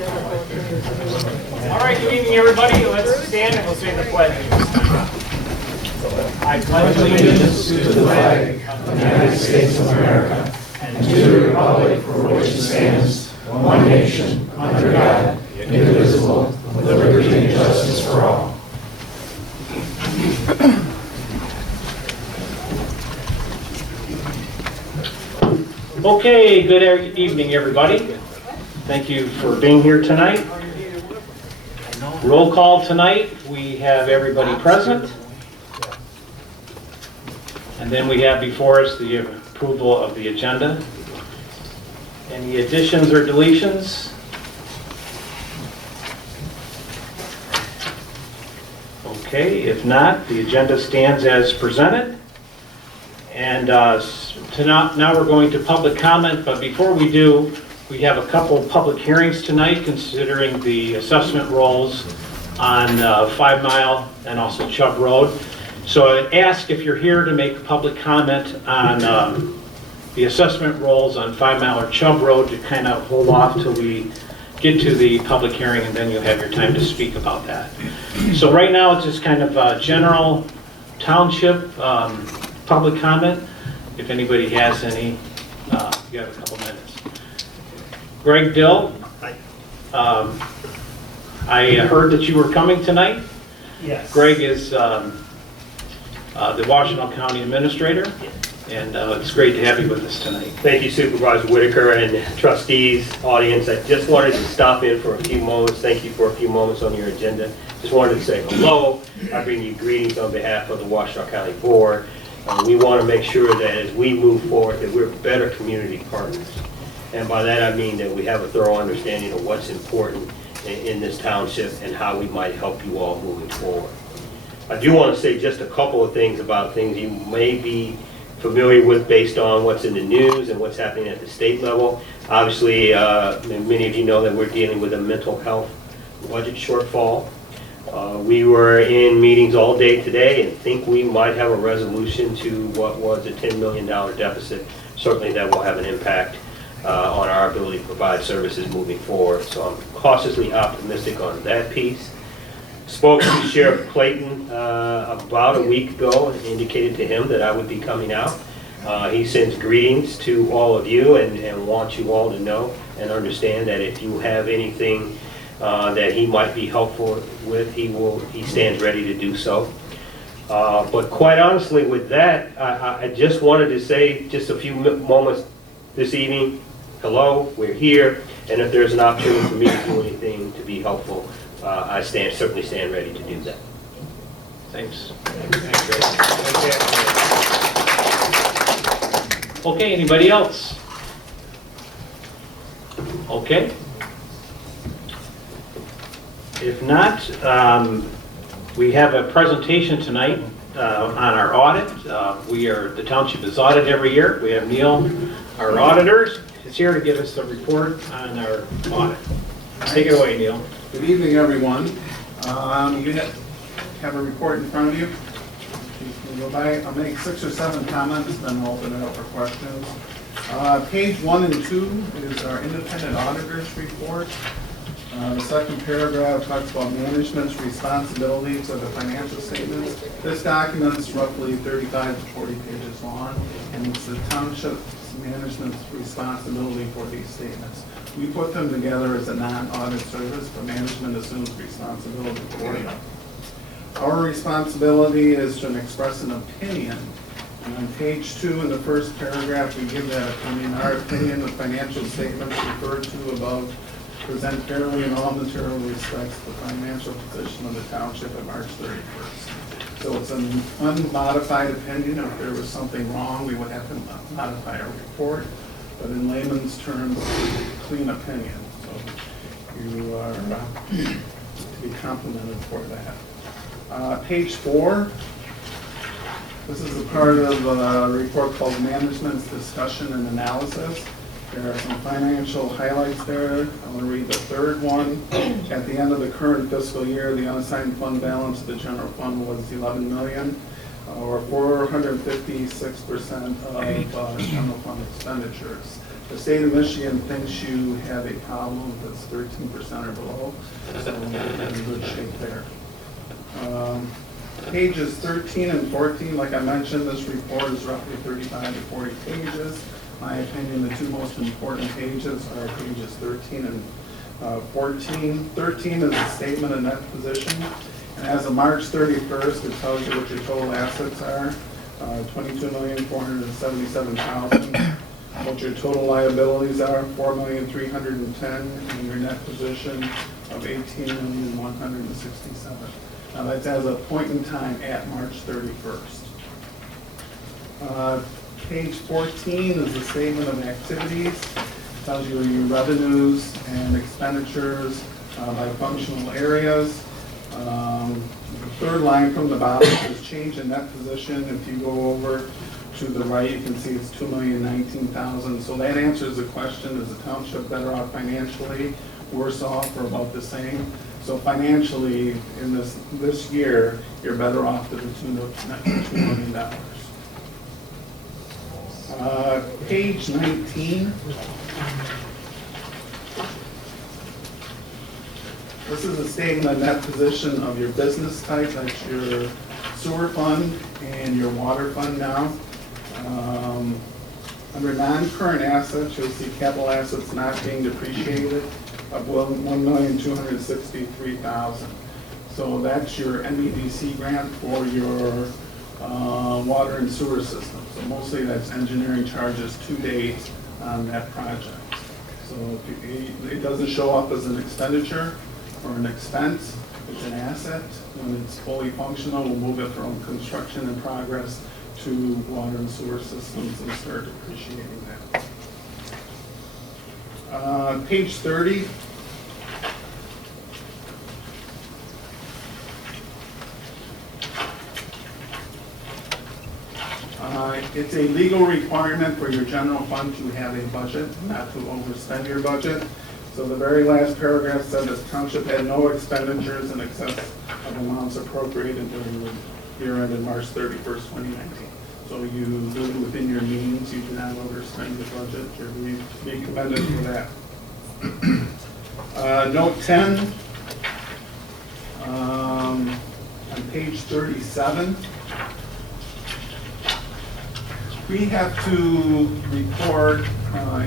All right, good evening, everybody. Let's stand and we'll say the pledge. I pledge allegiance to the flag of the United States of America and to the republic for which it stands, one nation, under God, indivisible, with liberty and justice for all. Okay, good evening, everybody. Thank you for being here tonight. Roll call tonight. We have everybody present. And then we have before us the approval of the agenda. Any additions or deletions? Okay, if not, the agenda stands as presented. And now we're going to public comment, but before we do, we have a couple of public hearings tonight considering the assessment rolls on 5 Mile and also Chubb Road. So I ask if you're here to make public comment on the assessment rolls on 5 Mile or Chubb Road to kind of hold off till we get to the public hearing, and then you'll have your time to speak about that. So right now it's just kind of general township public comment. If anybody has any, you have a couple minutes. Greg Dill, I heard that you were coming tonight. Yes. Greg is the Washington County Administrator, and it's great to have you with us tonight. Thank you, Supervisor Whitaker and trustees, audience. I just wanted to stop in for a few moments. Thank you for a few moments on your agenda. Just wanted to say hello. I bring you greetings on behalf of the Washington County Board. We want to make sure that as we move forward that we're better community partners. And by that I mean that we have a thorough understanding of what's important in this township and how we might help you all moving forward. I do want to say just a couple of things about things you may be familiar with based on what's in the news and what's happening at the state level. Obviously, many of you know that we're dealing with a mental health budget shortfall. We were in meetings all day today and think we might have a resolution to what was a $10 million deficit. Certainly that will have an impact on our ability to provide services moving forward. So I'm cautiously optimistic on that piece. Spoke to Sheriff Clayton about a week ago and indicated to him that I would be coming out. He sends greetings to all of you and wants you all to know and understand that if you have anything that he might be helpful with, he stands ready to do so. But quite honestly with that, I just wanted to say just a few moments this evening. Hello, we're here, and if there's an opportunity for me to do anything to be helpful, I certainly stand ready to do that. Thanks. Okay, anybody else? Okay. If not, we have a presentation tonight on our audit. The township is audited every year. We have Neil, our auditors, is here to give us a report on our audit. Take it away, Neil. Good evening, everyone. You have a report in front of you. You can go by. I'll make 6 or 7 comments, then we'll open it up for questions. Page 1 and 2 is our independent auditor's report. The second paragraph talks about management's responsibility for the financial statements. This document is roughly 35 to 40 pages long, and it's the township's management's responsibility for these statements. We put them together as a non-audit service, but management assumes responsibility for them. Our responsibility is to express an opinion. And on page 2 in the first paragraph, we give that opinion. Our opinion of financial statements referred to above present fairly in all material respects the financial position of the township at March 31st. So it's an unmodified opinion. If there was something wrong, we would have to modify our report. But in layman's terms, clean opinion. So you are to be complimented for that. Page 4. This is a part of a report called Management's Discussion and Analysis. There are some financial highlights there. I'm going to read the third one. At the end of the current fiscal year, the unassigned fund balance of the general fund was $11 million, or 456% of general fund expenditures. The state of Michigan thinks you have a problem that's 13% or below, so you're in good shape there. Pages 13 and 14, like I mentioned, this report is roughly 35 to 40 pages. In my opinion, the two most important pages are pages 13 and 14. 13 is a statement of net position, and as of March 31st, it tells you what your total assets are, $22,477,000. What your total liabilities are, $4,310,000, and your net position of $18,167,000. Now that's as a point in time at March 31st. Page 14 is the statement of activities. It tells you your revenues and expenditures by functional areas. The third line from the bottom is change in net position. If you go over to the right, you can see it's $2,019,000. So that answers the question, is the township better off financially, worse off, or about the same? So financially, in this year, you're better off to the tune of $2 million. Page 19. This is a statement of net position of your business type. That's your sewer fund and your water fund now. Under non-current assets, you'll see capital assets not being depreciated of $1,263,000. So that's your MEDC grant for your water and sewer system. So mostly that's engineering charges to date on that project. So it doesn't show up as an expenditure or an expense. It's an asset. When it's fully functional, we'll move it from construction in progress to water and sewer systems and start depreciating that. Page 30. It's a legal requirement for your general fund to have a budget, not to overspend your budget. So the very last paragraph said the township had no expenditures in excess of amounts appropriated during the year ended March 31st, 2019. So you live within your means, you do not overspend the budget, you're being commended for that. Note 10, on page 37, we have to report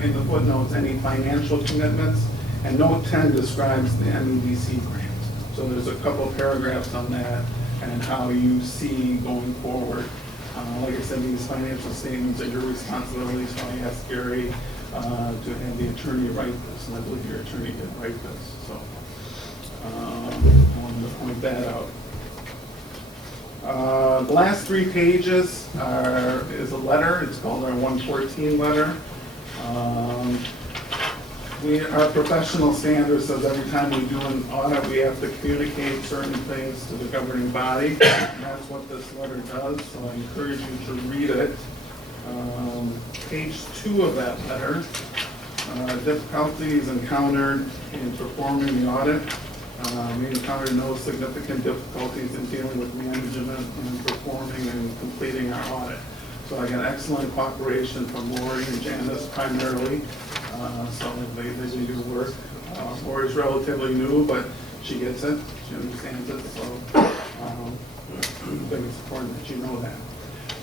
in the footnotes any financial commitments, and note 10 describes the MEDC grant. So there's a couple of paragraphs on that and how you see going forward. Like I said, these financial statements are your responsibility, so I asked Gary to have the attorney write this, and I believe your attorney did write this. So I wanted to point that out. The last 3 pages is a letter. It's called our 114 letter. Our professional standard says every time we do an audit, we have to communicate certain things to the governing body. And that's what this letter does, so I encourage you to read it. Page 2 of that letter, difficulties encountered in performing the audit. We encountered no significant difficulties in dealing with management and performing and completing our audit. So I got excellent cooperation from Lori and Janice primarily. So they do work. Lori's relatively new, but she gets it. She understands it. So I think it's important that you know that.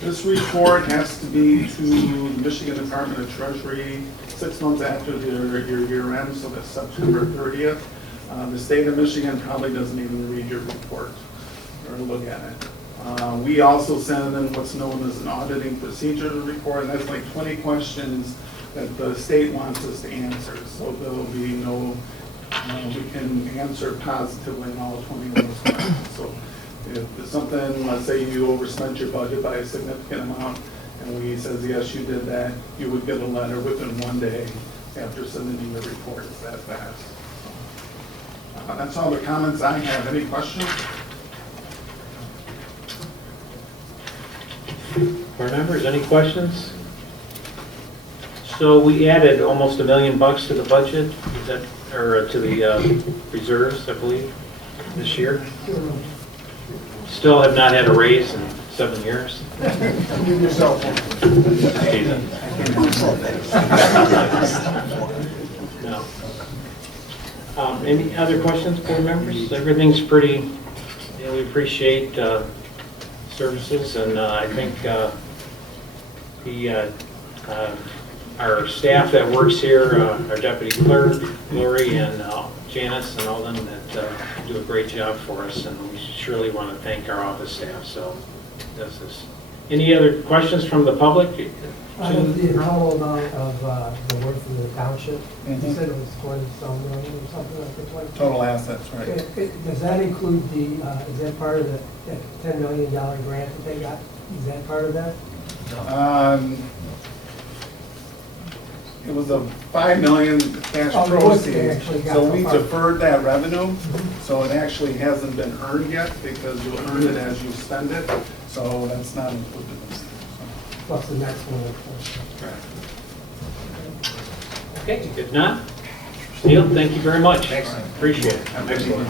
This report has to be to the Michigan Department of Treasury 6 months after your year end, so that's September 30th. The state of Michigan probably doesn't even read your report or look at it. We also send in what's known as an auditing procedure report, and that's like 20 questions that the state wants us to answer. So there'll be no, we can answer positively in all 20 of those questions. So if there's something, let's say you overspent your budget by a significant amount, and we says, yes, you did that, you would get a letter within 1 day after submitting the report. It's that fast. That's all the comments I have. Any questions? Board members, any questions? So we added almost $1 million to the budget, is that, or to the reserves, I believe, this year. Still have not had a raise in 7 years. Give yourself No. Any other questions, board members? Everything's pretty, we appreciate services, and I think our staff that works here, our deputy clerk, Lori, and Janice, and all them that do a great job for us, and we surely want to thank our office staff. So, does this. Any other questions from the public? The total amount of the worth of the township, you said it was 20-some million or something like that? total assets, right? Does that include the, is that part of the $10 million grant that they got? Is that part of that? It was a $5 million cash proceeds, so we deferred that revenue, so it actually hasn't been earned yet, because you'll earn it as you spend it, so that's not included in this. Plus the next one. Okay, if not, Neil, thank you very much. Excellent. Appreciate it. Excellent.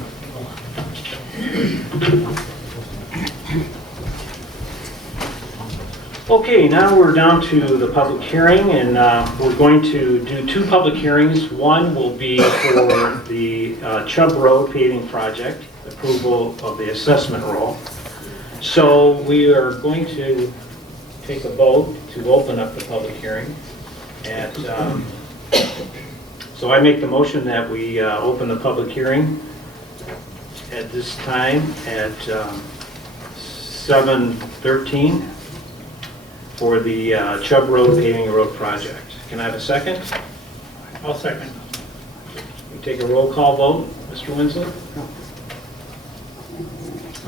Okay, now we're down to the public hearing, and we're going to do 2 public hearings. One will be for the Chubb Road paving project, approval of the assessment roll. So we are going to take a vote to open up the public hearing. So I make the motion that we open the public hearing at this time at 7:13 for the Chubb Road paving road project. Can I have a second? I'll second. We take a roll call vote. Mr. Winslow?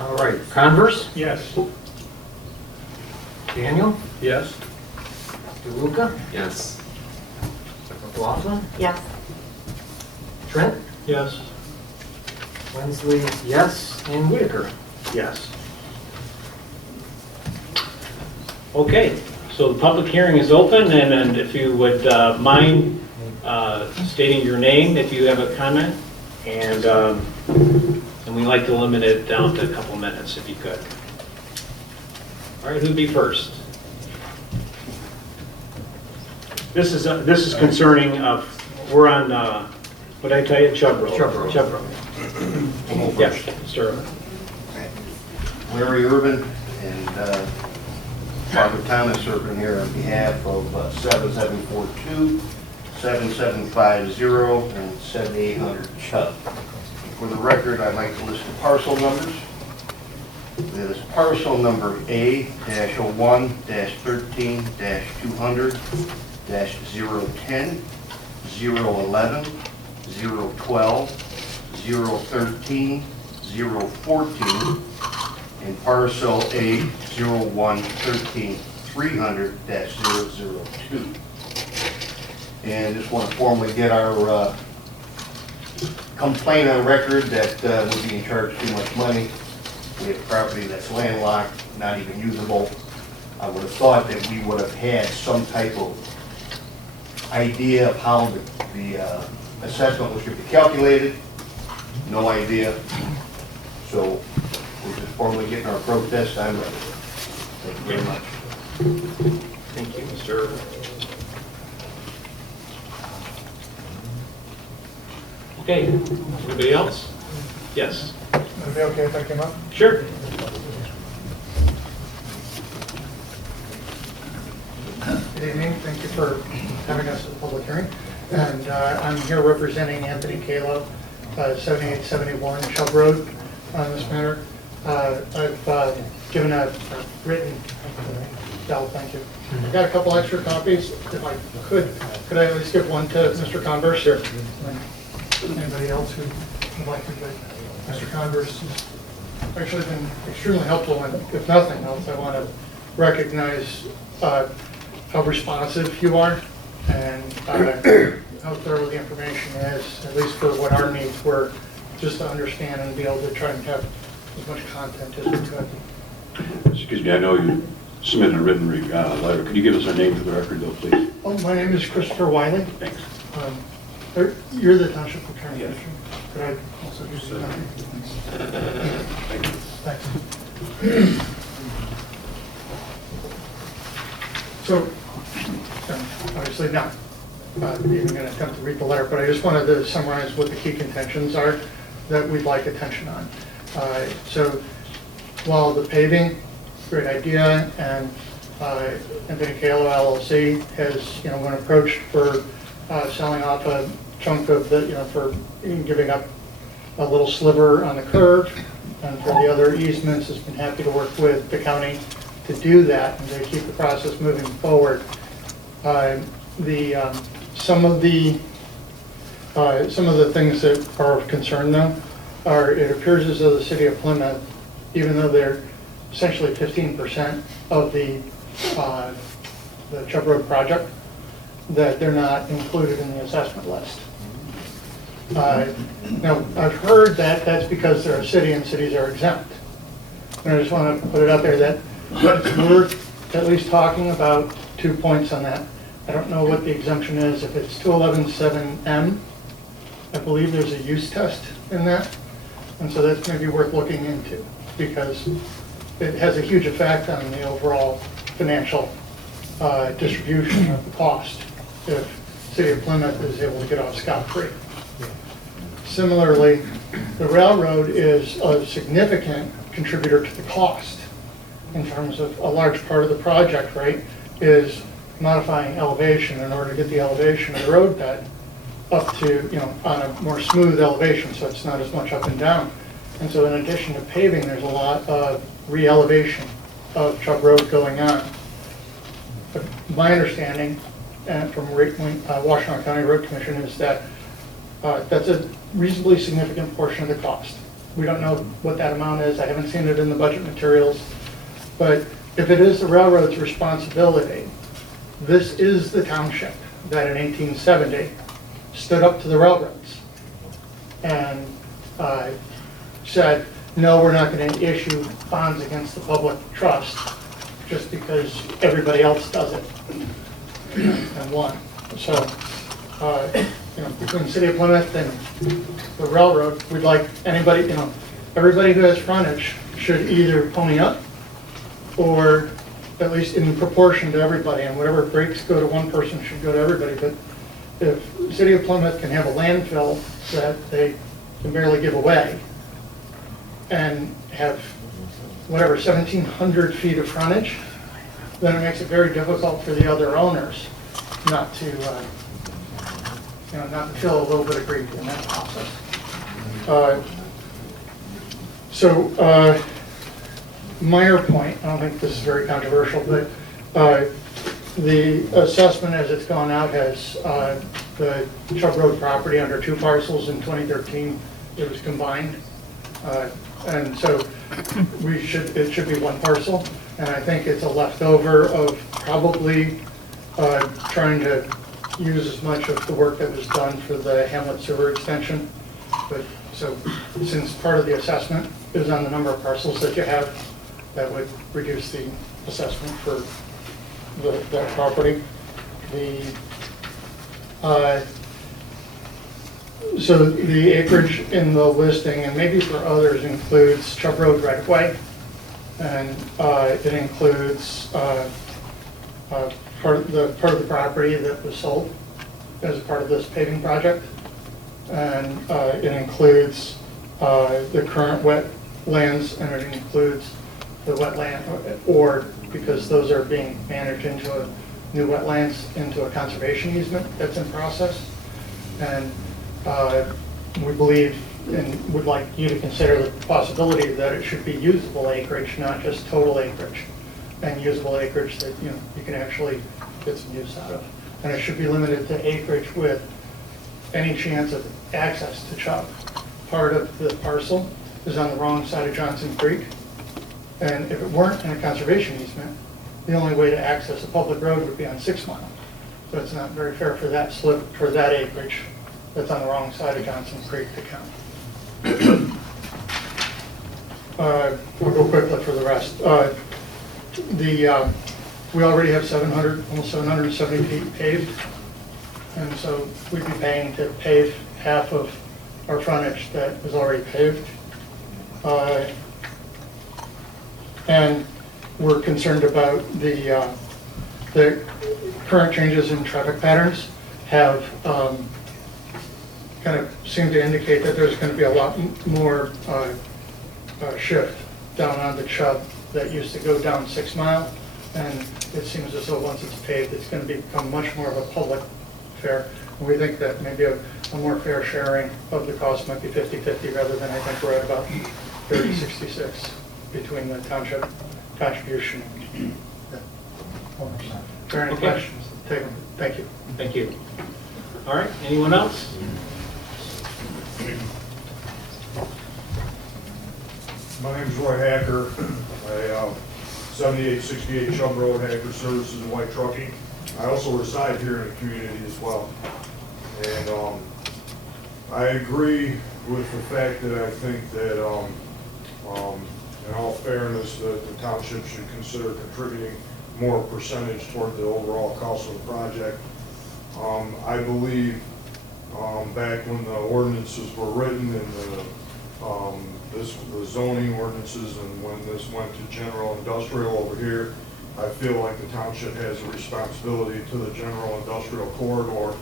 All right. Converse? Yes. Daniel? Yes. DeLuca? Yes. McLaughlin? Yes. Trent? Yes. Wensley, yes. And Whitaker? Yes. Okay, so the public hearing is open, and if you would mind stating your name if you have a comment, and we like to limit it down to a couple minutes if you could. All right, who'd be first? This is concerning we're on what did I tell you? Chubb Road. Chubb Road. Chubb Road. Yeah, Mr. Urban. Larry Urban and Barbara Thomas Urban here on behalf of 7742, 7750, and 7800 Chubb. For the record, I'd like to list the parcel numbers. This parcel number A-01-13-200-010, 011, 012, 013, 014, and parcel A-01-13-300-002. And just want to formally get our complaint on record that we're being charged too much money. We have property that's landlocked, not even usable. I would have thought that we would have had some type of idea of how the assessment was going to be calculated. No idea. So we're just formally getting our protest on record. Thank you very much. Thank you, Mr. Urban. Okay, anybody else? Yes. Would it be okay if I came up? Sure. Good evening. Thank you for having us at the public hearing. And I'm here representing Anthony Kalo, 7871 Chubb Road on this matter. I've given a written, Del, thank you. I've got a couple extra copies. If I could I at least give one to Mr. Converse? Sure. Anybody else who would like to get Mr. Converse has actually been extremely helpful, and if nothing else, I want to recognize how responsive you are and how thorough the information is, at least for what our needs were, just to understand and be able to try and have as much content as we could. Excuse me, I know you submitted a written letter. Could you give us our name for the record, though, please? Oh, my name is Christopher Wiley. Thanks. You're the township attorney. Yes. Could I also use the copy? Thanks. So, obviously not even going to attempt to read the letter, but I just wanted to summarize what the key contentions are that we'd like attention on. So, while the paving, great idea, and Anthony Calo LLC has, when approached for selling off a chunk of the, for giving up a little sliver on the curve, and for the other easements, has been happy to work with the county to do that and to keep the process moving forward. Some of the things that are of concern, though, are it appears as though the city of Plymouth, even though they're essentially 15% of the Chubb Road project, that they're not included in the assessment list. Now, I've heard that that's because they're a city and cities are exempt. And I just want to put it out there that it's worth at least talking about 2 points on that. I don't know what the exemption is. If it's 211.7M, I believe there's a use test in that. And so that's maybe worth looking into, because it has a huge effect on the overall financial distribution of the cost if City of Plymouth is able to get off scot-free. Similarly, the railroad is a significant contributor to the cost in terms of a large part of the project, right, is modifying elevation in order to get the elevation of the road bed up to, on a more smooth elevation, so it's not as much up and down. And so in addition to paving, there's a lot of re-elevation of Chubb Road going on. But my understanding from Washtenaw County Road Commission is that that's a reasonably significant portion of the cost. We don't know what that amount is. I haven't seen it in the budget materials. But if it is the railroad's responsibility, this is the township that in 1870 stood up to the railroads and said, no, we're not going to issue bonds against the public trust just because everybody else does it and won. So, between the City of Plymouth and the railroad, we'd like anybody, everybody who has frontage should either pony up or at least in proportion to everybody, and whatever breaks go to one person should go to everybody. But if the City of Plymouth can have a landfill that they can barely give away and have whatever 1,700 feet of frontage, then it makes it very difficult for the other owners not to not to feel a little bit aggrieved in that process. Minor point, I don't think this is very controversial, but the assessment as it's gone out has the Chubb Road property under 2 parcels. In 2013, it was combined. And so it should be 1 parcel. And I think it's a leftover of probably trying to use as much of the work that was done for the Hamlet sewer extension. But so since part of the assessment is on the number of parcels that you have, that would reduce the assessment for that property. So the acreage in the listing, and maybe for others, includes Chubb Road right of way, and it includes part of the property that was sold as part of this paving project, and it includes the current wetlands, and it includes the wetland, or because those are being managed into a new wetlands, into a conservation easement that's in process. And we believe and would like you to consider the possibility that it should be usable acreage, not just total acreage, and usable acreage that you can actually get some use out of. And it should be limited to acreage with any chance of access to Chubb. Part of the parcel is on the wrong side of Johnson Creek, and if it weren't in a conservation easement, the only way to access a public road would be on 6 Mile. So it's not very fair for that slip, for that acreage that's on the wrong side of Johnson Creek to count. I'll go quickly for the rest. We already have almost 770 feet paved, and so we'd be paying to pave half of our frontage that is already paved. And we're concerned about the The current changes in traffic patterns have kind of seemed to indicate that there's going to be a lot more shift down on the Chubb that used to go down 6 Mile. And it seems as though once it's paved, it's going to become much more of a public fare. And we think that maybe a more fair sharing of the cost might be 50-50 rather than I think we're at about 30-66 between the township contribution. Are there any Okay. questions? Take them. Thank you. Thank you. All right, anyone else? My name's Roy Hacker. I, 7868 Chubb Road, Hacker Services and White Trucking. I also reside here in the community as well. And I agree with the fact that I think that, in all fairness, that the township should consider contributing more percentage toward the overall cost of the project. I believe back when the ordinances were written and the zoning ordinances, and when this went to general industrial over here, I feel like the township has a responsibility to the general industrial corridor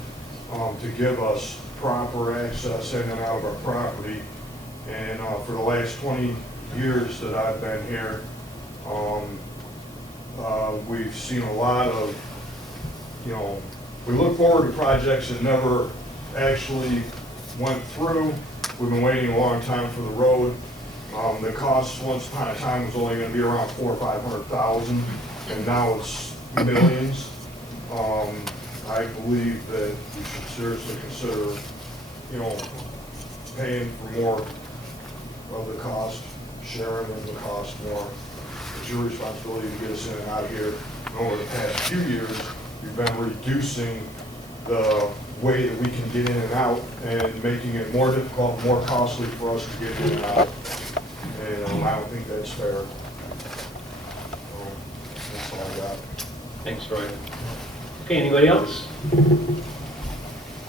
to give us proper access in and out of our property. And for the last 20 years that I've been here, we've seen a lot of, we look forward to projects that never actually went through. We've been waiting a long time for the road. The cost once upon a time was only going to be around $400,000 or $500,000, and now it's millions. I believe that we should seriously consider, paying for more of the cost, sharing of the cost more. It's your responsibility to get us in and out here. And over the past few years, we've been reducing the way that we can get in and out and making it more difficult, more costly for us to get in and out. And I don't think that's fair. That's all I got. Thanks, Roy. Okay, anybody else?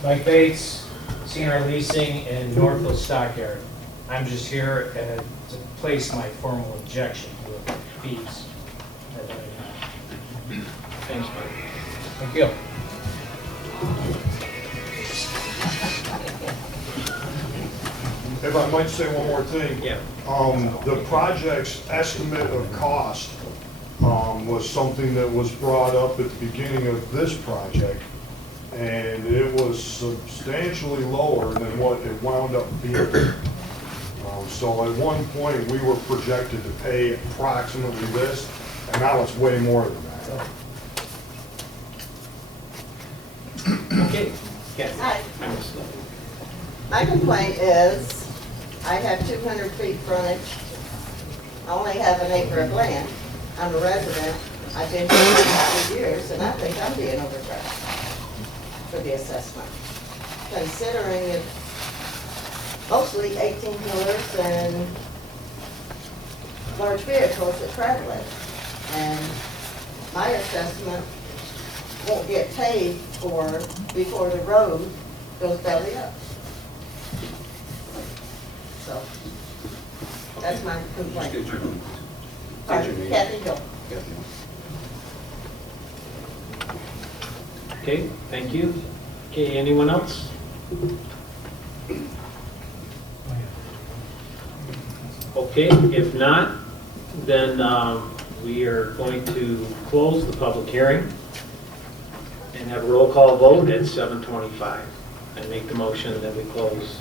Mike Bates, CNR Leasing in Northville Stockyard. I'm just here to place my formal objection to the fees. Thanks, Mike. Thank you. If I might say one more thing. Yeah. The project's estimate of cost was something that was brought up at the beginning of this project, and it was substantially lower than what it wound up being. So at one point, we were projected to pay approximately this, and now it's way more than that. Okay. Kathy. Hi. I missed that. My complaint is, I have 200 feet frontage. I only have an acre of land. I'm a resident. I've been here for 2 years, and I think I'm being overcharged for the assessment. Considering it's mostly 18-wheelers and large vehicles that travel it. And my assessment won't get paid for before the road goes belly up. So, that's my complaint. Pardon, Kathy Hill. Okay, thank you. Okay, anyone else? Okay, if not, then we are going to close the public hearing and have a roll call vote at 7:25. And make the motion that we close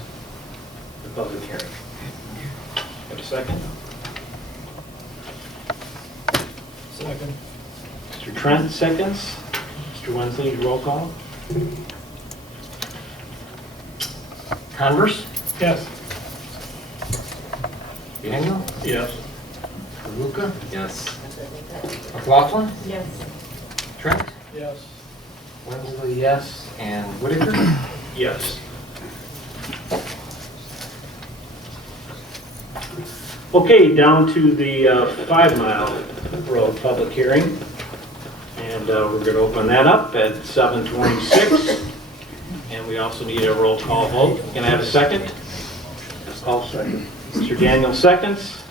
the public hearing. Have a second? Second. Mr. Trent seconds. Mr. Wensley, roll call. Converse? Yes. Daniel? Yes. Karuka? Yes. McLaughlin? Yes. Trent? Yes. Wensley, yes. And Whitaker? Yes. Okay, down to the 5 Mile Road public hearing. And we're going to open that up at 7:26. And we also need a roll call vote. Can I have a second? I'll second. Mr. Daniel seconds.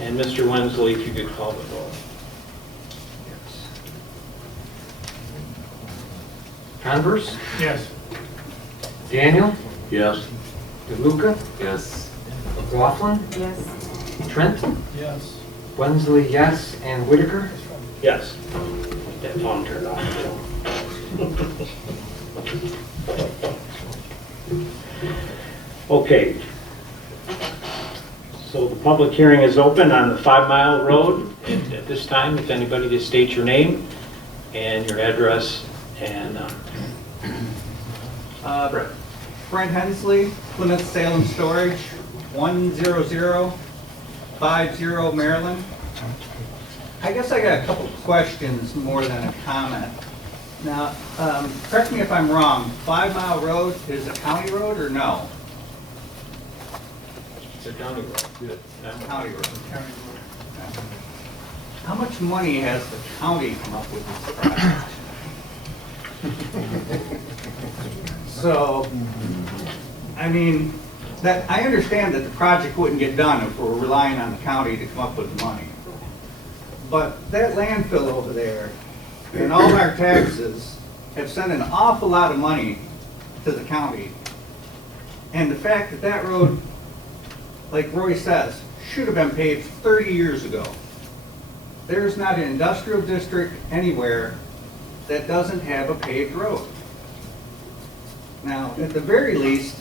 And Mr. Wensley, if you could call the roll. Converse, Yes. Daniel, Yes. DeLuca, Yes. McLaughlin, Yes. Trent, Yes. Wensley, yes, and Whitaker. Yes. That phone turned off. Okay. So the public hearing is open on the 5 Mile Road. And at this time, if anybody just state your name and your address and, Brent Hensley, Plymouth Salem Storage, 10050 Maryland. I guess I got a couple of questions more than a comment. Now, correct me if I'm wrong, 5 Mile Road is a county road or no? it's a county road. County road. How much money has the county come up with this project? So, I mean, that, I understand that the project wouldn't get done if we're relying on the county to come up with the money. But that landfill over there and all our taxes have sent an awful lot of money to the county. And the fact that that road, like Roy says, should have been paved 30 years ago. There's not an industrial district anywhere that doesn't have a paved road. Now, at the very least,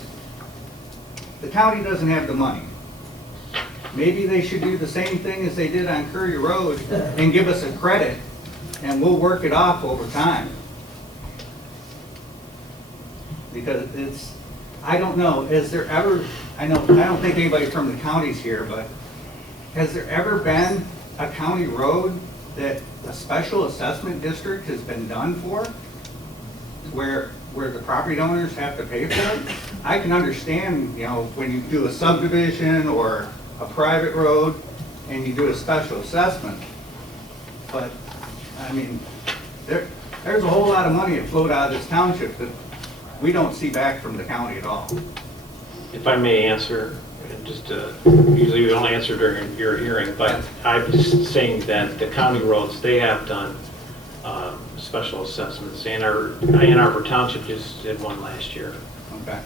the county doesn't have the money. Maybe they should do the same thing as they did on Curry Road and give us a credit, and we'll work it off over time. Because it's, I don't know, has there ever, I don't think anybody from the county's here, but has there ever been a county road that a special assessment district has been done for? Where the property owners have to pay for it? I can understand, you know, when you do a subdivision or a private road and you do a special assessment. But, I mean, there's a whole lot of money that flowed out of this township that we don't see back from the county at all. If I may answer, just usually we don't answer during your hearing, but I'm just saying that the county roads, they have done special assessments. Ann Arbor Township just did one last year. Okay.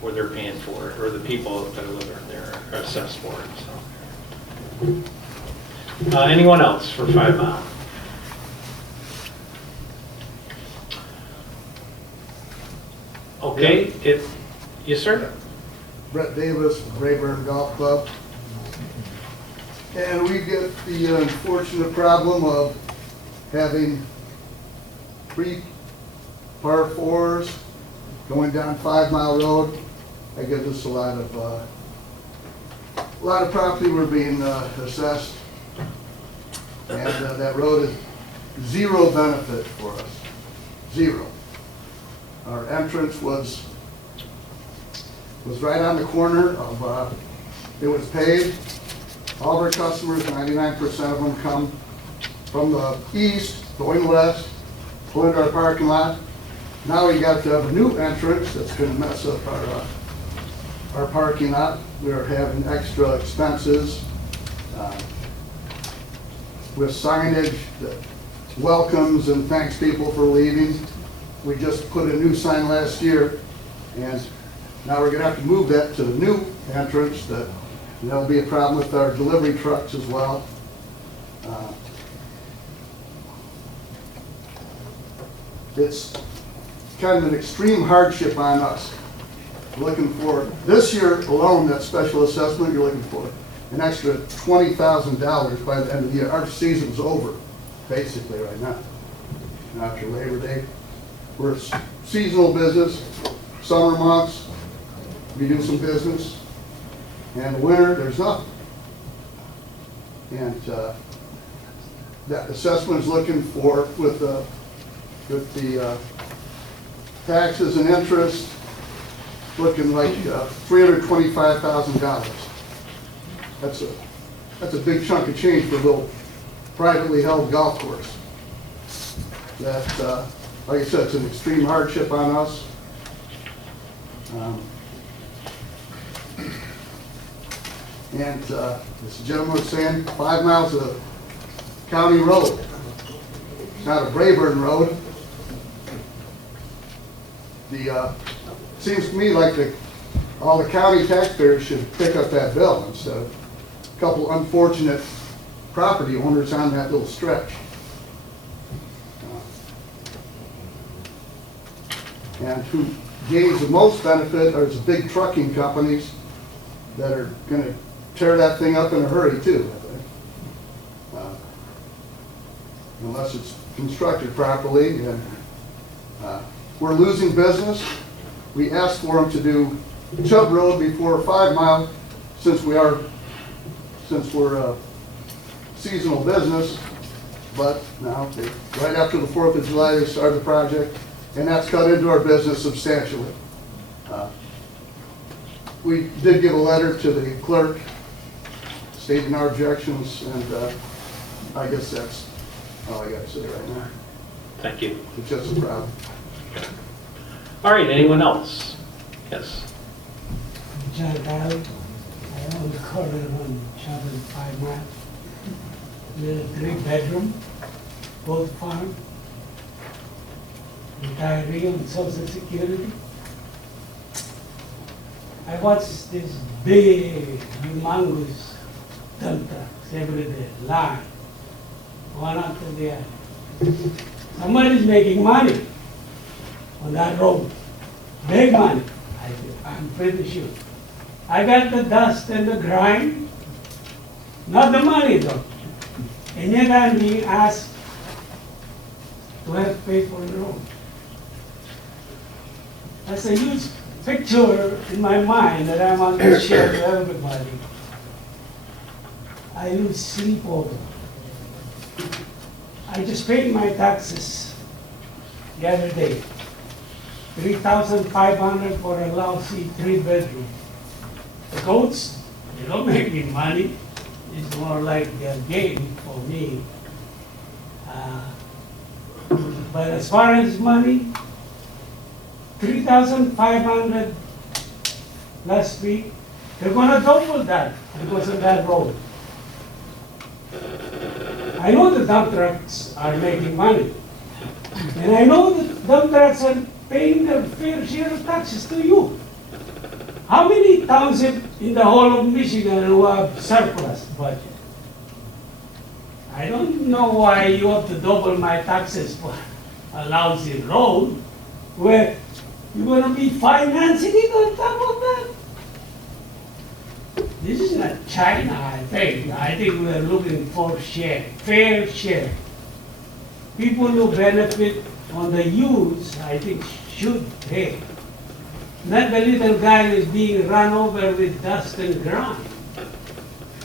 Where they're paying for it, or the people that live there are assessed for it. So, anyone else for 5 Mile? Okay, yes, sir? Brett Davis, Rayburn Golf Club. And we get the unfortunate problem of having 3 par 4s going down 5 Mile Road. That gives us a lot of property we're being assessed. And that road is zero benefit for us, zero. Our entrance was right on the corner of, it was paved. All of our customers, 99% of them come from the east, going west, pull into our parking lot. Now we got to have a new entrance that's gonna mess up our parking lot. We're having extra expenses with signage that welcomes and thanks people for leaving. We just put a new sign last year, and now we're gonna have to move that to the new entrance. That'll be a problem with our delivery trucks as well. It's kind of an extreme hardship on us. Looking for, this year alone, that special assessment, you're looking for an extra $20,000 by the end of the year. Our season's over, basically, right now. And after Labor Day, we're a seasonal business. Summer months, we do some business. And winter, there's nothing. And that assessment is looking for, with the taxes and interest, looking like $325,000. That's a big chunk of change for a little privately held golf course. That, like I said, it's an extreme hardship on us. And this gentleman was saying 5 miles of county road. It's not a Brayburn road. Seems to me like all the county taxpayers should pick up that bill instead of a couple unfortunate property owners on that little stretch. And who gains the most benefit are the big trucking companies that are gonna tear that thing up in a hurry too, I think. Unless it's constructed properly, and we're losing business. We asked for them to do Chubb Road before 5 Mile, since we're a seasonal business, but now, right after the 4th of July, they started the project, and that's cut into our business substantially. We did give a letter to the clerk stating our objections, and I guess that's all I got to say right now. Thank you. It's just a problem. All right, anyone else? Yes. John Valley, I own the corner on Chapel 5 Mile. Little 3-bedroom, both farm. Retiree on Social Security. I watch this big, humongous dump trucks every day, line, one after the other. Somebody's making money on that road, big money, I'm pretty sure. I got the dust and the grime, not the money though. And yet I'm being asked to have paid for the road. That's a huge picture in my mind that I want to share with everybody. I lose sleep over. I just paid my taxes the other day. $3,500 for a lousy 3-bedroom. The goats, they don't make me money. It's more like they're gain for me. But as far as money, $3,500 last week, they're gonna double that because of that road. I know the dump trucks are making money. And I know the dump trucks are paying their fair share of taxes to you. How many townships in the whole of Michigan who have surplus budget? I don't know why you have to double my taxes for a lousy road where you're going to be financing it on top of that. This is not China, I think. I think we're looking for share, fair share. People who benefit on the use, I think, should pay. Not the little guy who's being run over with dust and grime.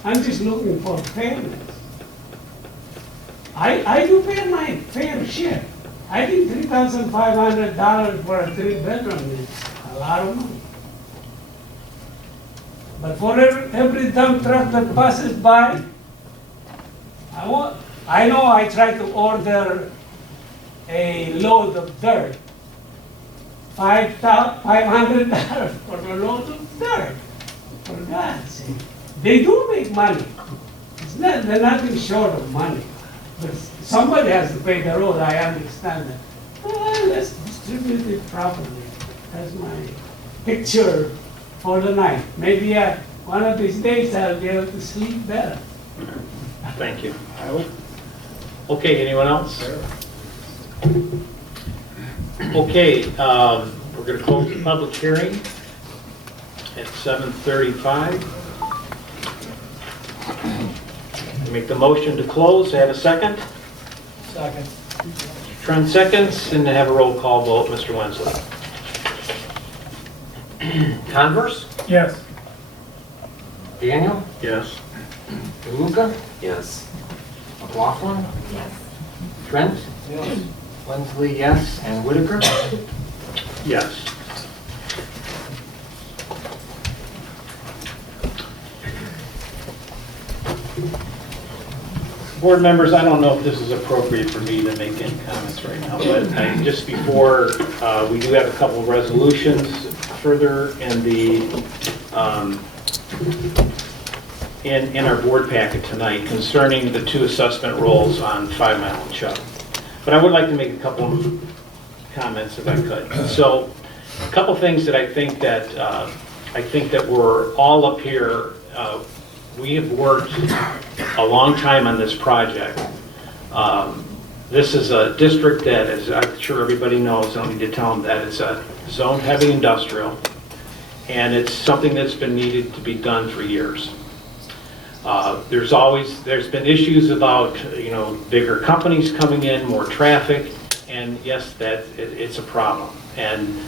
I'm just looking for fairness. I do pay my fair share. I think $3,500 for a 3-bedroom is a lot of money. But for every dump truck that passes by, I know I try to order a load of dirt. $500 for a load of dirt. For God's sake. They do make money. They're nothing short of money. But somebody has to pay the road, I understand that. Well, let's distribute it properly. That's my picture for the night. Maybe one of these days I'll be able to sleep better. Thank you. Okay, anyone else? Okay, we're going to close the public hearing at 7:35. Make the motion to close. Have a second? Second. Trent seconds, and have a roll call vote. Mr. Wensley. Converse, Yes. Daniel, Yes. DeLuca, Yes. McLaughlin, Yes. Trent, Yes. Wensley, yes, and Whitaker. Yes. Board members, I don't know if this is appropriate for me to make any comments right now, but just before, we do have a couple of resolutions further in the, in our board packet tonight concerning the 2 assessment rolls on 5 Mile and Chubb. But I would like to make a couple of comments if I could. So A couple things that I think that we're all up here, we have worked a long time on this project. This is a district that, as I'm sure everybody knows, I don't need to tell them that, it's a zone heavy industrial, and it's something that's been needed to be done for years. There's been issues about, bigger companies coming in, more traffic, and yes, it's a problem. And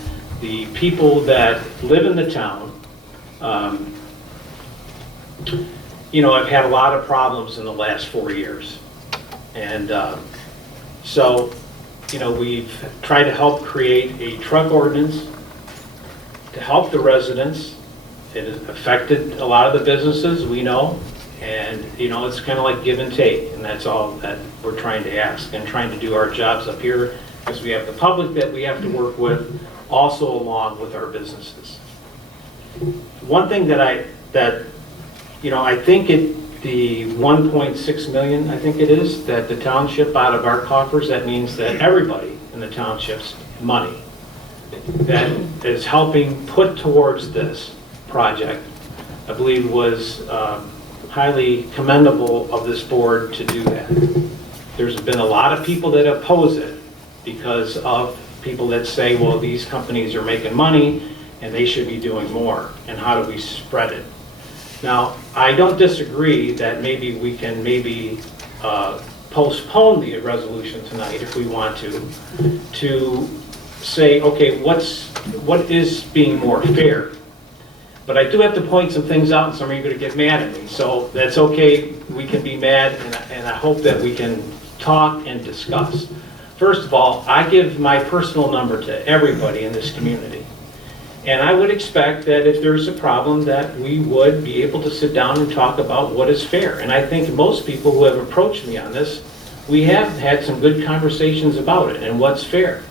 the people that live in the town, have had a lot of problems in the last 4 years. And so, we've tried to help create a truck ordinance to help the residents. It has affected a lot of the businesses, we know, and, it's kind of like give and take, and that's all that we're trying to ask and trying to do our jobs up here, because we have the public that we have to work with, also along with our businesses. One thing that I think the 1.6 million, I think it is, that the township out of our coffers, that means that everybody in the township's money that is helping put towards this project, I believe was highly commendable of this board to do that. There's been a lot of people that oppose it because of people that say, well, these companies are making money and they should be doing more, and how do we spread it? Now, I don't disagree that maybe we can postpone the resolution tonight if we want to say, okay, what is being more fair? But I do have to point some things out, and some of you are going to get mad at me. So that's okay, we can be mad, and I hope that we can talk and discuss. First of all, I give my personal number to everybody in this community. And I would expect that if there's a problem that we would be able to sit down and talk about what is fair. And I think most people who have approached me on this, we have had some good conversations about it and what's fair.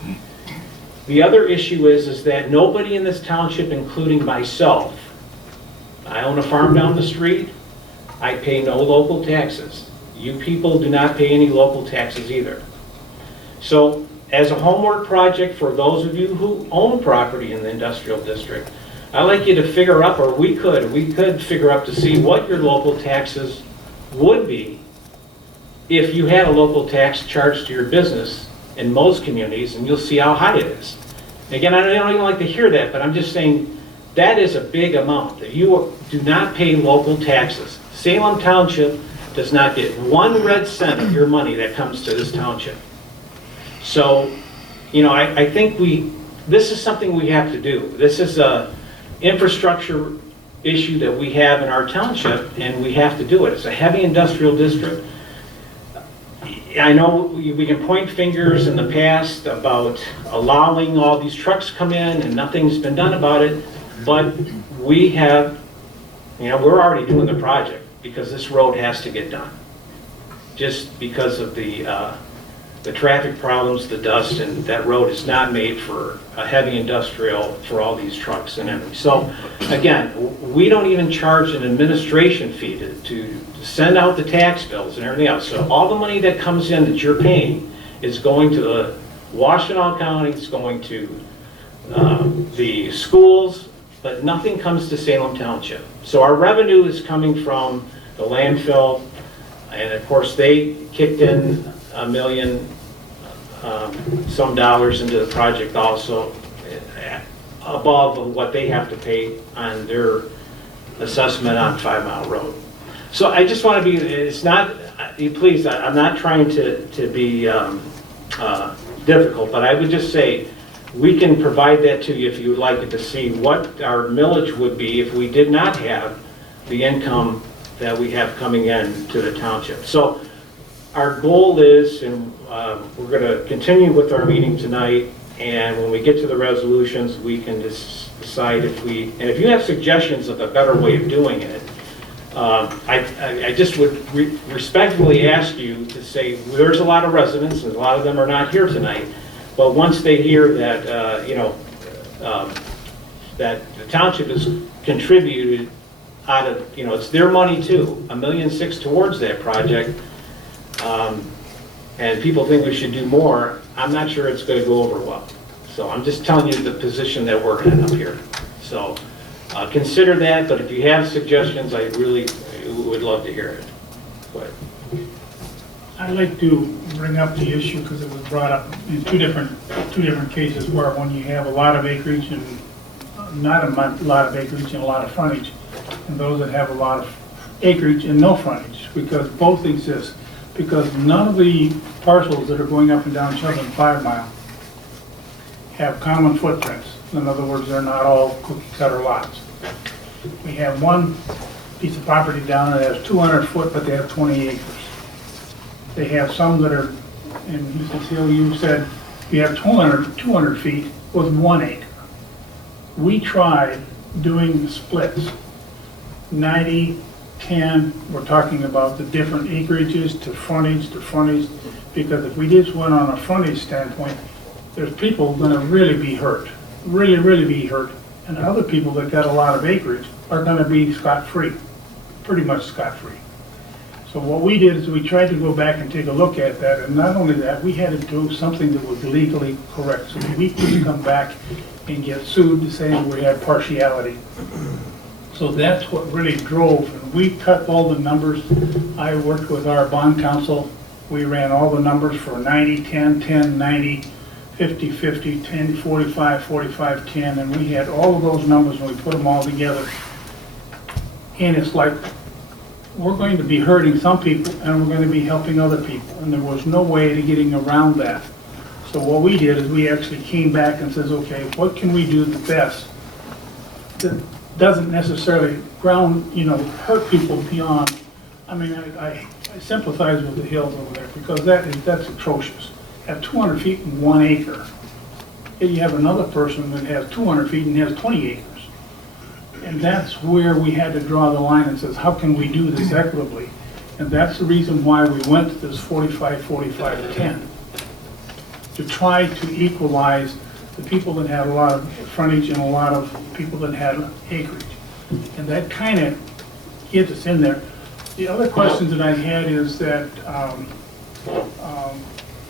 The other issue is that nobody in this township, including myself, I own a farm down the street, I pay no local taxes. You people do not pay any local taxes either. So, as a homework project for those of you who own property in the industrial district, I'd like you to figure up, or we could figure up to see what your local taxes would be if you had a local tax charged to your business in most communities, and you'll see how high it is. Again, I don't even like to hear that, but I'm just saying that is a big amount. If you do not pay local taxes, Salem Township does not get 1 red cent of your money that comes to this township. So, I think this is something we have to do. This is a infrastructure issue that we have in our township, and we have to do it. It's a heavy industrial district. I know we can point fingers in the past about allowing all these trucks come in and nothing's been done about it, but we have, we're already doing the project because this road has to get done. Just because of the traffic problems, the dust, and that road is not made for a heavy industrial for all these trucks and everything. So again, we don't even charge an administration fee to send out the tax bills and everything else. So all the money that comes in that you're paying is going to the Washtenaw County, it's going to the schools, but nothing comes to Salem Township. So our revenue is coming from the landfill, and of course they kicked in $1 million some dollars into the project also, above what they have to pay on their assessment on 5 Mile Road. So I just want to be, it's not, please, I'm not trying to be difficult, but I would just say we can provide that to you if you would like it, to see what our millage would be if we did not have the income that we have coming in to the township. So our goal is, and we're going to continue with our meeting tonight, and when we get to the resolutions, we can decide and if you have suggestions of a better way of doing it, I just would respectfully ask you to say, there's a lot of residents, and a lot of them are not here tonight, but once they hear that, that the township has contributed out of, it's their money too, $1.6 million towards that project, and people think we should do more, I'm not sure it's going to go over well. So I'm just telling you the position that we're in up here. So consider that, but if you have suggestions, I really would love to hear it. But I'd like to bring up the issue because it was brought up in two different cases where when you have a lot of acreage and not a lot of acreage and a lot of frontage, and those that have a lot of acreage and no frontage, because both exist. Because none of the parcels that are going up and down Shelton 5 Mile have common footprints. In other words, they're not all cookie cutter lots. We have one piece of property down that has 200 foot, but they have 20 acres. They have some that are, and Mrs. Hill, you said you have 200 feet with 1 acre. We tried doing splits, 90, 10, we're talking about the different acreages to frontage, because if we just went on a frontage standpoint, there's people gonna really be hurt, really be hurt, and other people that got a lot of acreage are gonna be scot-free, pretty much scot-free. So what we did is we tried to go back and take a look at that, and not only that, we had to do something that was legally correct, so we couldn't come back and get sued to say we had partiality. So that's what really drove, and we cut all the numbers. I worked with our bond counsel. We ran all the numbers for 90, 10, 10, 90, 50, 50, 10, 45, 45, 10, and we had all of those numbers and we put them all together. And it's like, we're going to be hurting some people and we're going to be helping other people, and there was no way to getting around that. So what we did is we actually came back and says, okay, what can we do the best that doesn't necessarily hurt people beyond, I mean, I sympathize with the hills over there because that's atrocious. At 200 feet and 1 acre, and you have another person that has 200 feet and has 20 acres. And that's where we had to draw the line and says, how can we do this equitably? And that's the reason why we went to this 45, 45, 10, to try to equalize the people that had a lot of frontage and a lot of people that had acreage. And that kind of gets us in there. The other questions that I had is that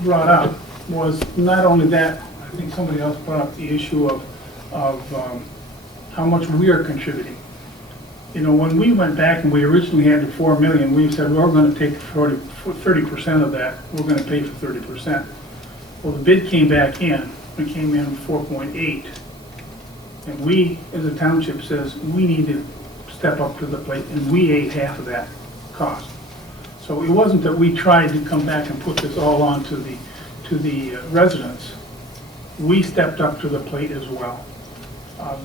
brought up was not only that, I think somebody else brought up the issue of how much we are contributing. You know, when we went back and we originally had the 4 million, we said, well, we're going to take 30% of that. We're going to pay for 30%. Well, the bid came back in. It came in 4.8. And we, as a township, says we need to step up to the plate, and we ate half of that cost. So it wasn't that we tried to come back and put this all on to the residents. We stepped up to the plate as well.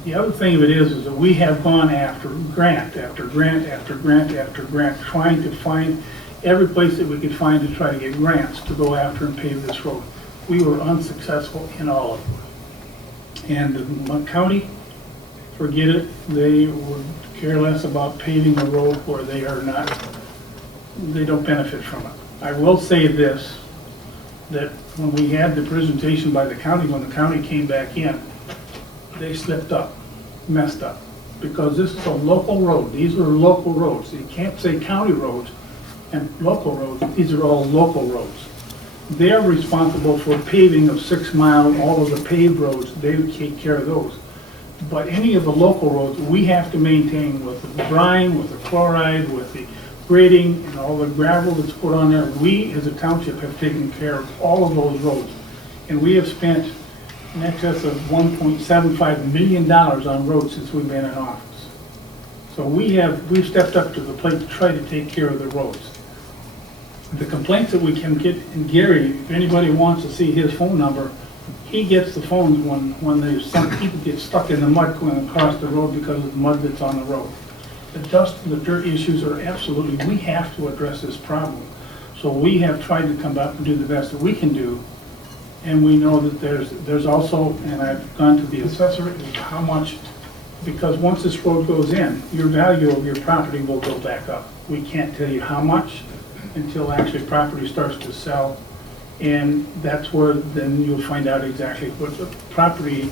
The other thing of it is that we have gone after grant after grant after grant after grant, trying to find every place that we could find to try to get grants to go after and pave this road. We were unsuccessful in all of them. And the county, forget it, they would care less about paving a road where they are not, they don't benefit from it. I will say this, that when we had the presentation by the county, when the county came back in, they slipped up, messed up, because this is a local road. These are local roads. You can't say county roads and local roads. These are all local roads. They're responsible for paving of 6 Mile, all of the paved roads. They take care of those. But any of the local roads, we have to maintain with the brine, with the chloride, with the grading, and all the gravel that's put on there. We, as a township, have taken care of all of those roads. And we have spent in excess of $1.75 million on roads since we've been in office. So we've stepped up to the plate to try to take care of the roads. The complaints that we can get, and Gary, if anybody wants to see his phone number, he gets the phones when there's some people get stuck in the mud going across the road because of the mud that's on the road. The dust and the dirt issues are absolutely, we have to address this problem. So we have tried to come up and do the best that we can do. And we know that there's also, and I've gone to the assessor, is how much, because once this road goes in, your value of your property will go back up. We can't tell you how much until actually property starts to sell. And that's where then you'll find out exactly what the property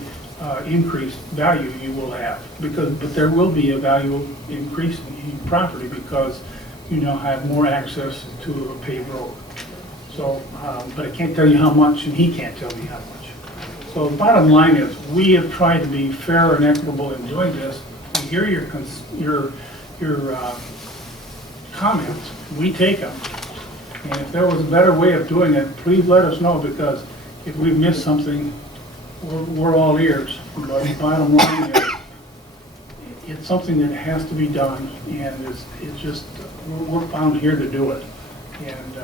increased value you will have. But there will be a value increase in property because you now have more access to a paved road. So, but I can't tell you how much, and he can't tell me how much. So the bottom line is, we have tried to be fair and equitable in doing this. We hear your comments, we take them. And if there was a better way of doing it, please let us know, because if we've missed something, we're all ears. But the bottom line is, it's something that has to be done, and it's just, we're found here to do it. And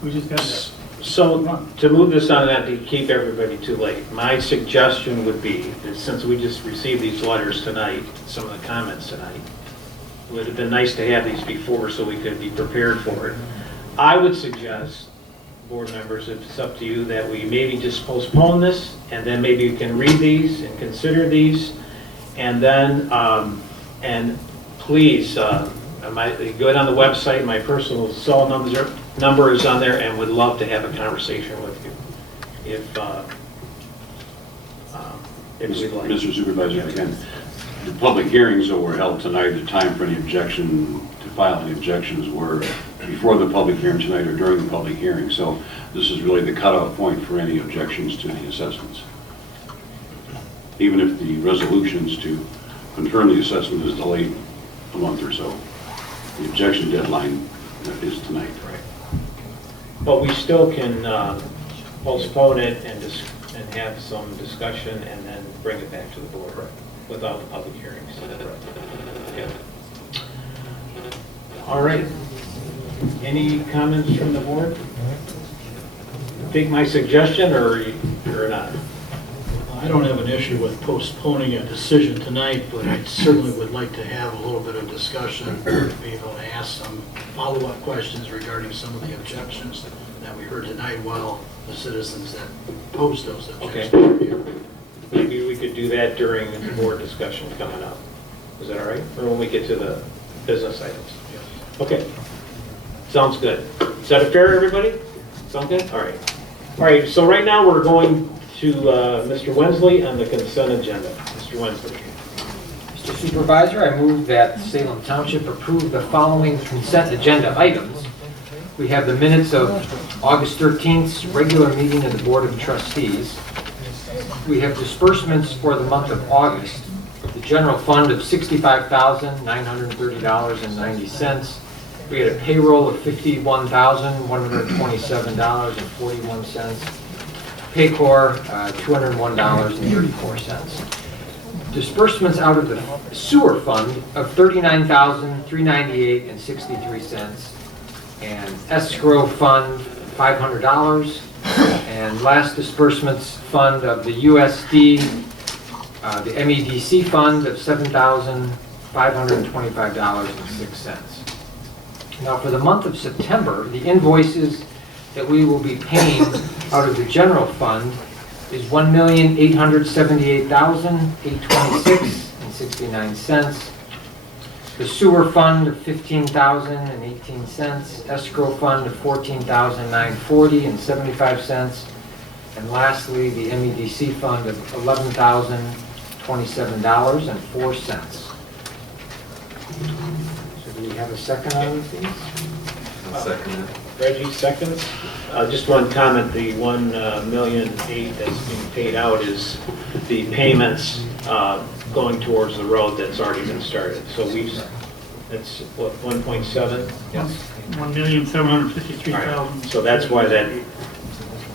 we just got to. So, to move this on, not to keep everybody too late, my suggestion would be, that since we just received these letters tonight, some of the comments tonight, it would have been nice to have these before so we could be prepared for it. I would suggest, board members, if it's up to you, that we maybe just postpone this, and then maybe you can read these and consider these, and then, and please, go on the website, my personal cell number is on there, and would love to have a conversation with you, if you'd like. Mr. Supervisor, again, the public hearings that were held tonight, the time for any objection, to file any objections were before the public hearing tonight or during the public hearing. So this is really the cutoff point for any objections to the assessments. Even if the resolutions to confirm the assessment is delayed a month or so, the objection deadline is tonight. Right. But we still can postpone it and have some discussion and then bring it back to the board without the public hearings. Yeah. All right. Any comments from the board? Take my suggestion or not? I don't have an issue with postponing a decision tonight, but I certainly would like to have a little bit of discussion, be able to ask some follow-up questions regarding some of the objections that we heard tonight, while the citizens that posed those objections are here. Maybe we could do that during the board discussion coming up. Is that all right? Or when we get to the business items? Okay. Sounds good. Is that fair, everybody? Sound good? All right. All right, so right now we're going to Mr. Wensley on the consent agenda. Mr. Wensley. Mr. Supervisor, I move that Salem Township approve the following consent agenda items. We have the minutes of August 13th's regular meeting of the Board of Trustees. We have disbursements for the month of August. The general fund of $65,930.90. We had a payroll of $51,127.41. Paycor, $201.34. Disbursements out of the sewer fund of $39,398.63. And escrow fund, $500. And last disbursements fund of the USD, the MEDC fund of $7,525.06. Now, for the month of September, the invoices that we will be paying out of the general fund is $1,878,826.69. The sewer fund of $15,018. Escrow fund of $14,940.75. And lastly, the MEDC fund of $11,027.04. So do we have a second on these? Second. Reggie, seconds. Just one comment, the $1,000,008 that's being paid out is the payments going towards the road that's already been started. So that's what, 1.7? Yes. 1,753,000. So that's why that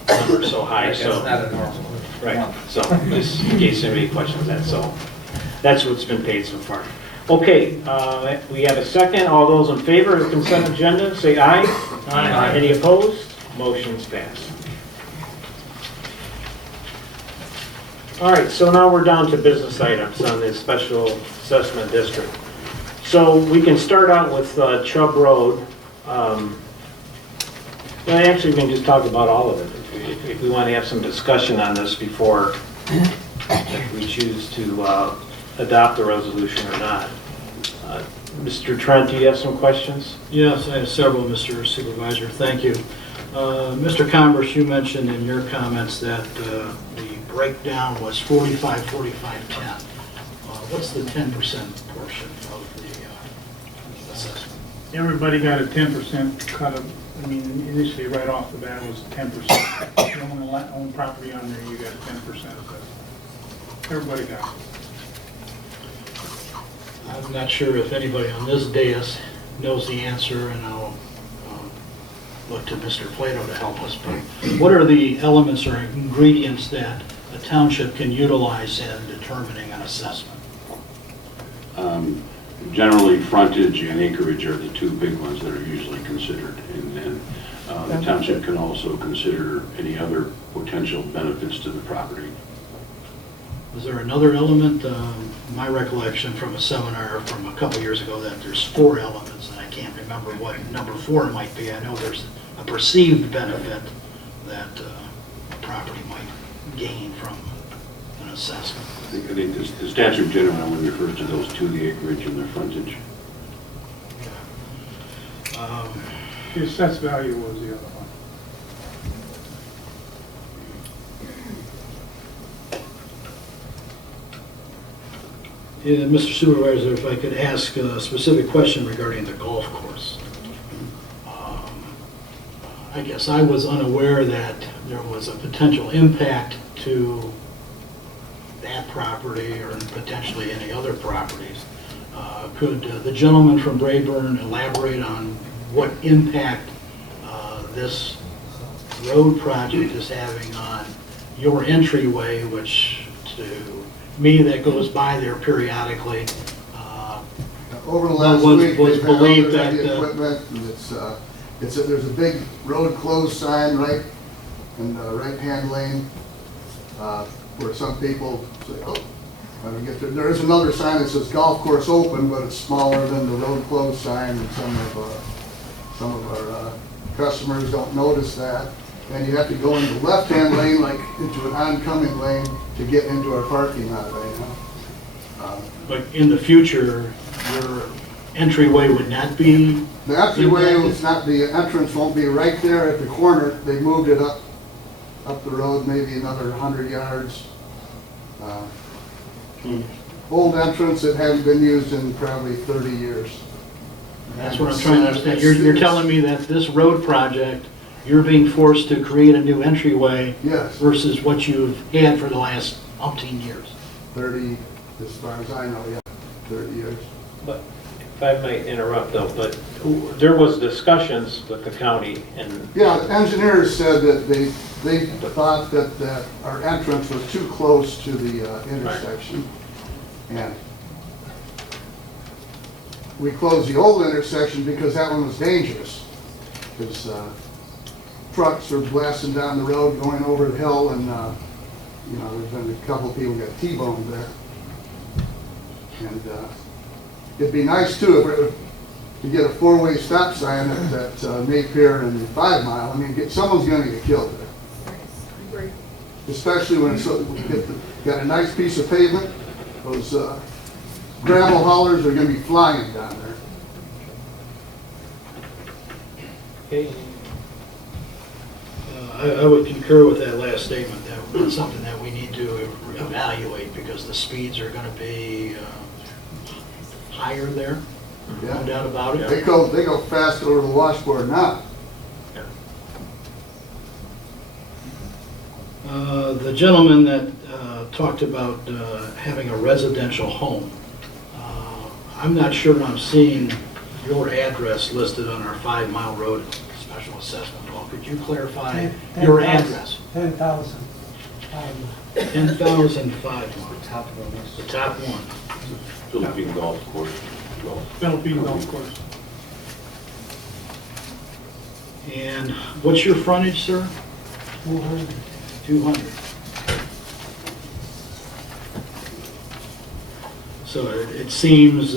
number's so high, That's so. not a normal. Right, so just in case anybody questions that, so that's what's been paid so far. Okay, we have a second. All those in favor of the consent agenda, say aye. Aye. Any opposed? Motion's passed. All right, so now we're down to business items on this special assessment district. So we can start out with Chubb Road. Actually, we can just talk about all of it if we want to have some discussion on this before we choose to adopt the resolution or not. Mr. Trent, do you have some questions? Yes, I have several, Mr. Supervisor. Thank you. Mr. Converse, you mentioned in your comments that the breakdown was 45, 45, 10. What's the 10% portion of the assessment? Everybody got a 10% cut of I mean, initially, right off the bat, was 10%. If you own property on there, you got 10% of that. Everybody got it. I'm not sure if anybody on this dais knows the answer, and I'll look to Mr. Plato to help us, but what are the elements or ingredients that a township can utilize in determining an assessment? Generally, frontage and acreage are the two big ones that are usually considered. And then the township can also consider any other potential benefits to the property. Is there another element? My recollection from a seminar from a couple years ago that there's 4 elements, and I can't remember what number 4 might be. I know there's a perceived benefit that a property might gain from an assessment. I think the statute generally only refers to those two, the acreage and the frontage. The assessed value was the other one. Yeah, Mr. Supervisor, if I could ask a specific question regarding the golf course. I guess I was unaware that there was a potential impact to that property or potentially any other properties. Could the gentleman from Brayburn elaborate on what impact this road project is having on your entryway, which to me that goes by there periodically? Over the last was week, they've had all believed their heavy that, equipment, and there's a big road closed sign right in the right-hand lane, where some people say, oh, when we get there is another sign that says golf course open, but it's smaller than the road closed sign, and some of our customers don't notice that. And you have to go in the left-hand lane, like into an oncoming lane, to get into our parking lot right now. But in the future, your entryway would not be? The entryway was not, the entrance won't be right there at the corner. They moved it up the road, maybe another 100 yards. Old entrance that hadn't been used in probably 30 years. That's what I'm trying to understand. You're telling me that this road project, you're being forced to create a new entryway? Yes. Versus what you've had for the last umpteen years? 30, as far as I know, yeah, 30 years. But if I might interrupt though, but there was discussions with the county and... Yeah, the engineers said that they thought that our entrance was too close to the intersection. Right. And we closed the old intersection because that one was dangerous. Because trucks are blasting down the road going over the hill, and you know, there's been a couple of people got T-boned there. And it'd be nice too if it would, to get a 4-way stop sign at Napier and 5 Mile. I mean, someone's going to get killed there. Especially when it's got a nice piece of pavement. Those gravel haulers are going to be flying down there. Okay. I would concur with that last statement. That's something that we need to evaluate because the speeds are going to be higher there. Yeah. No doubt about it. They go fast over the washboard now. The gentleman that talked about having a residential home, I'm not sure I'm seeing your address listed on our 5 Mile Road Special Assessment Law. Could you clarify your address? 10,000. 10,005 Mile. The top one. Philippine Golf Course. Philippine Golf Course. And what's your frontage, sir? 200. 200. So it seems,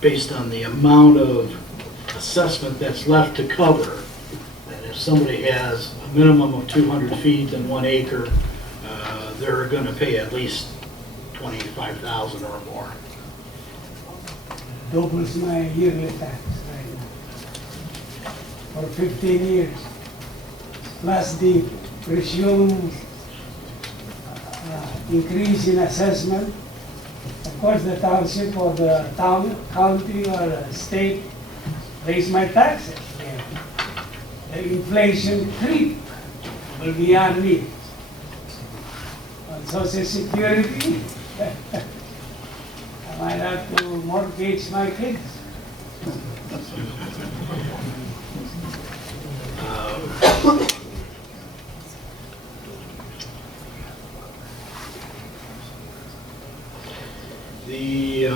based on the amount of assessment that's left to cover, that if somebody has a minimum of 200 feet and 1 acre, they're going to pay at least $25,000 or more. Doubles my yearly tax right now. For 15 years. Plus the presumed increase in assessment. Of course, the township or the town, county or the state raise my taxes. Yeah. the inflation creep will be on me. On Social Security, I might have to mortgage my kids. The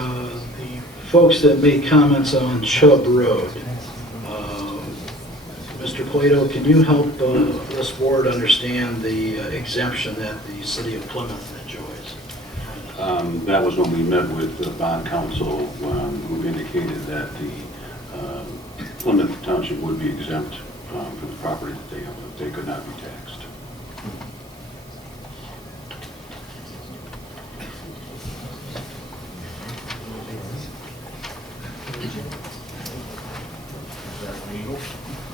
folks that made comments on Chubb Road, Mr. Plato, can you help this board understand the exemption that the city of Plymouth enjoys? That was when we met with the bond counsel, who indicated that the Plymouth Township would be exempt from the property that they own. They could not be taxed.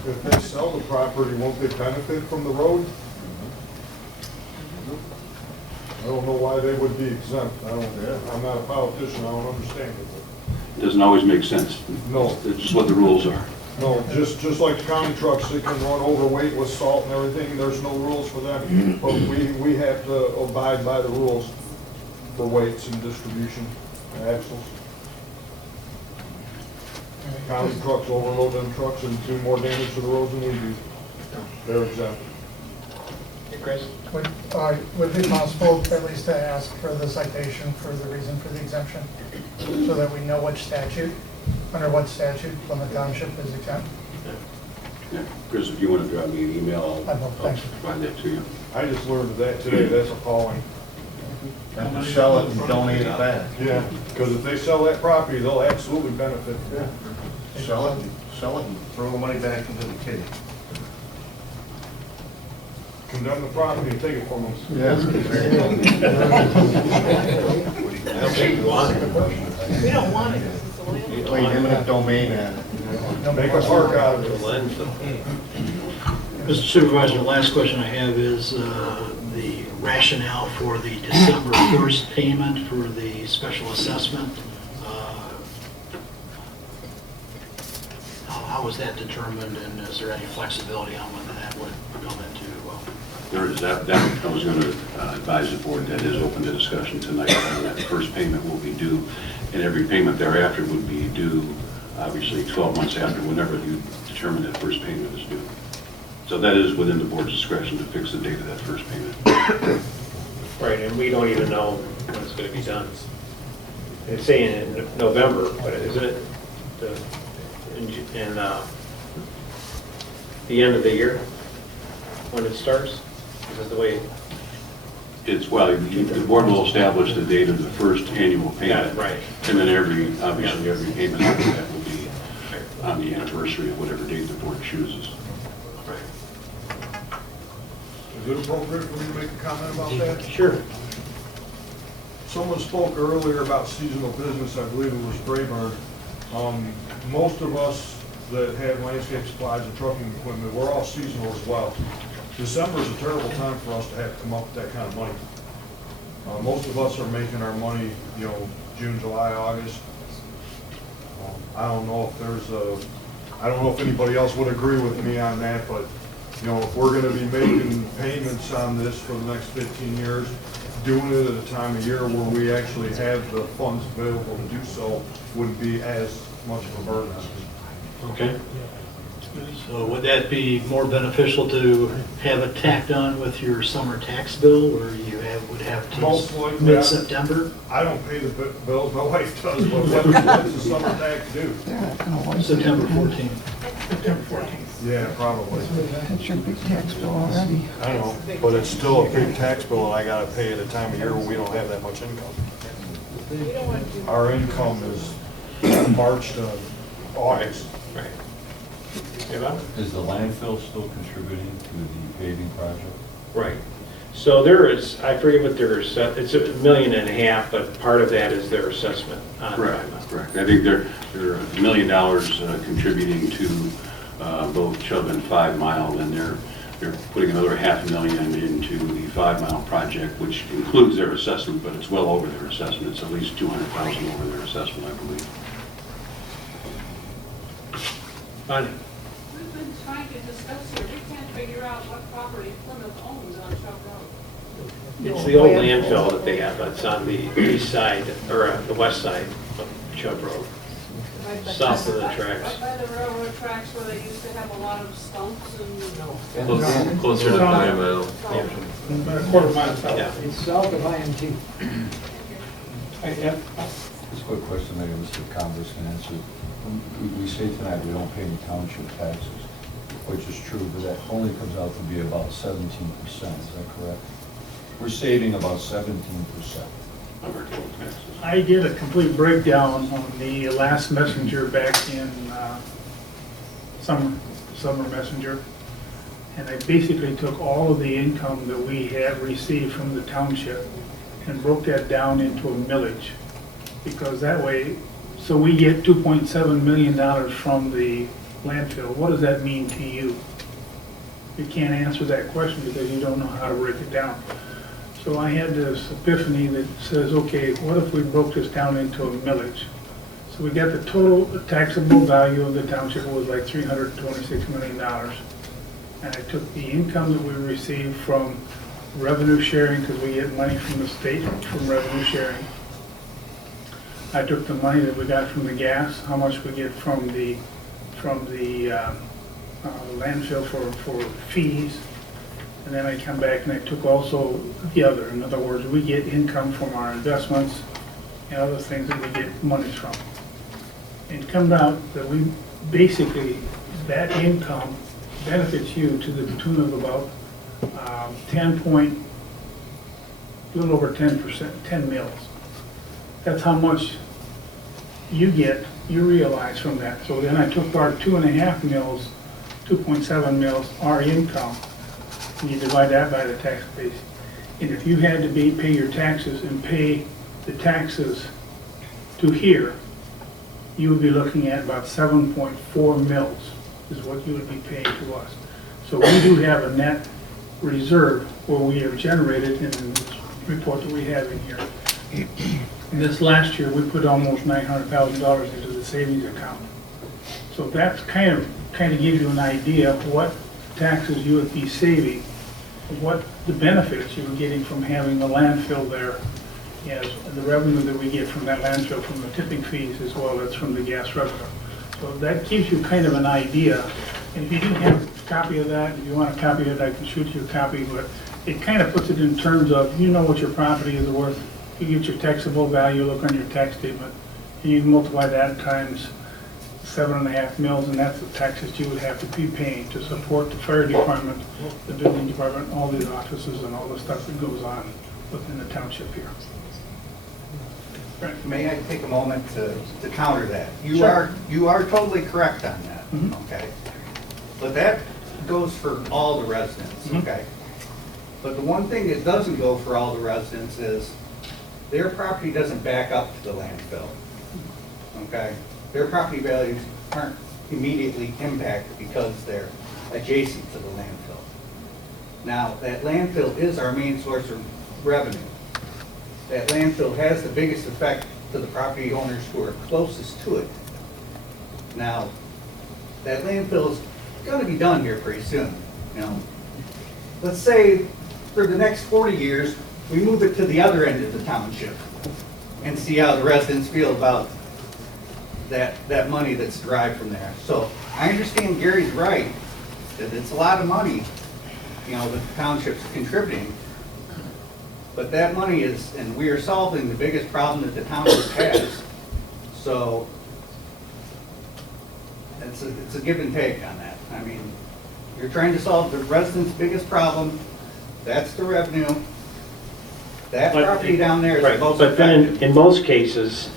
If they sell the property, won't they benefit from the road? I don't know why they would be exempt. I'm not a politician, I don't understand it. It doesn't always make sense. No. It's just what the rules are. No, just like county trucks, they can run overweight with salt and everything, there's no rules for them. But we have to abide by the rules for weights and distribution and axles. County trucks overload them trucks and do more damage to the roads than we do. They're exempt. Hey, Chris? Would it be possible at least to ask for the citation for the reason for the exemption? So that we know which statute, under what statute Plymouth Township is exempt? Yeah. Chris, if you want to drop me an email, I will, I'll thank you. provide that to you. I just learned of that today, that's appalling. Have to sell it and donate it back. Yeah, because if they sell that property, they'll absolutely benefit. Yeah. Sell it and throw the money back into the kitty. Condemn the property and take it from them. Yes. We don't want it. Claim eminent domain and Make a park out of it. Mr. Supervisor, the last question I have is the rationale for the December 1st payment for the special assessment. How was that determined, and is there any flexibility on when that would come into? There is that I was going to advise the board that is open to discussion tonight. That first payment will be due, and every payment thereafter would be due, obviously, 12 months after, whenever you determine that first payment is due. So that is within the board's discretion to fix the date of that first payment. Right, and we don't even know when it's going to be done. It's saying in November, but isn't it in the end of the year when it starts? Is that the way? It's, well, the board will establish the date of the first annual payment. Yeah, right. And then obviously every payment after that will be on the anniversary of whatever date the board chooses. Is it appropriate for me to make a comment about that? Sure. Someone spoke earlier about seasonal business, I believe it was Brayburn. Most of us that have landscape supplies and trucking equipment, we're all seasonal as well. December is a terrible time for us to have to come up with that kind of money. Most of us are making our money, June, July, August. I don't know if anybody else would agree with me on that, but if we're gonna be making payments on this for the next 15 years, doing it at a time of year where we actually have the funds available to do so wouldn't be as much of a burden on us. Okay. So would that be more beneficial to have it tacked on with your summer tax bill, or you would have Most to likely, mid-September? I don't pay the bills, my wife does, but what does the summer tax do? September 14th. Yeah, probably. That's your big tax bill already. I know, but it's still a big tax bill and I gotta pay at a time of year when we don't have that much income. Our income is March to August. Right. Is the landfill still contributing to the paving project? Right. So there is, I forget what it's $1.5 million, but part of that is their assessment on Correct. I think they're $1 million contributing to both Chubb and 5 Mile, and they're putting another $500,000 into the 5 Mile project, which includes their assessment, but it's well over their assessment. It's at least $200,000 over their assessment, I believe. Bonnie? trying to discuss here, we can't figure out what property Plymouth owns on Chubb Road. It's the old landfill that they have, it's on the east side, or the west side of Chubb Road, south of the tracks. Right by the railroad tracks where they used to have a lot of stumps and. Closer to 9 Mile. About a quarter mile south. Yeah. It's south of IMT. Just a quick question, maybe Mr. Converse can answer. We say tonight we don't pay any township taxes, which is true, but that only comes out to be about 17%, is that correct? We're saving about 17%. Of our total taxes. I did a complete breakdown on the last messenger back in summer messenger. And I basically took all of the income that we had received from the township and broke that down into a millage. Because that way, so we get $2.7 million from the landfill. What does that mean to you? You can't answer that question because you don't know how to break it down. So I had this epiphany that says, okay, what if we broke this down into a millage? So we got the total taxable value of the township was like $326 million. And I took the income that we received from revenue sharing, because we get money from the state from revenue sharing. I took the money that we got from the gas, how much we get from the landfill for fees. And then I come back and I took also the other. In other words, we get income from our investments and other things that we get monies from. And it comes out that we basically, that income benefits you to the tune of about a little over 10%, 10 mils. That's how much you realize from that. So then I took our 2.5 mils, 2.7 mils, our income, and you divide that by the tax base. And if you had to pay your taxes and pay the taxes to here, you would be looking at about 7.4 mils is what you would be paying to us. So we do have a net reserve where we have generated in this report that we have in here. And this last year, we put almost $900,000 into the savings account. So that's kind of gives you an idea of what taxes you would be saving, what the benefits you were getting from having the landfill there, as the revenue that we get from that landfill from the tipping fees as well as from the gas revenue. So that gives you kind of an idea. And if you didn't have a copy of that, if you want a copy of it, I can shoot you a copy, but it kind of puts it in terms of, you know what your property is worth. You get your taxable value, look on your tax statement, and you multiply that times 7.5 mils, and that's the taxes you would have to be paying to support the fire department, the building department, all these offices and all the stuff that goes on within the township here. May I take a moment to counter that? You Sure. are totally correct on that, Mhm. okay? But that goes for all the residents, Mhm. okay? But the one thing that doesn't go for all the residents is their property doesn't back up to the landfill, okay? Their property values aren't immediately impacted because they're adjacent to the landfill. Now, that landfill is our main source of revenue. That landfill has the biggest effect to the property owners who are closest to it. Now, that landfill is going to be done here pretty soon, you know. Let's say for the next 40 years, we move it to the other end of the township and see how the residents feel about that money that's derived from there. So I understand Gary's right, that it's a lot of money, you know, that the township's contributing. But that money is, and we are solving the biggest problem that the township has. So it's a give and take on that. I mean, you're trying to solve the residents' biggest problem. That's the revenue. That property down there is Right, most but then affected. in most cases,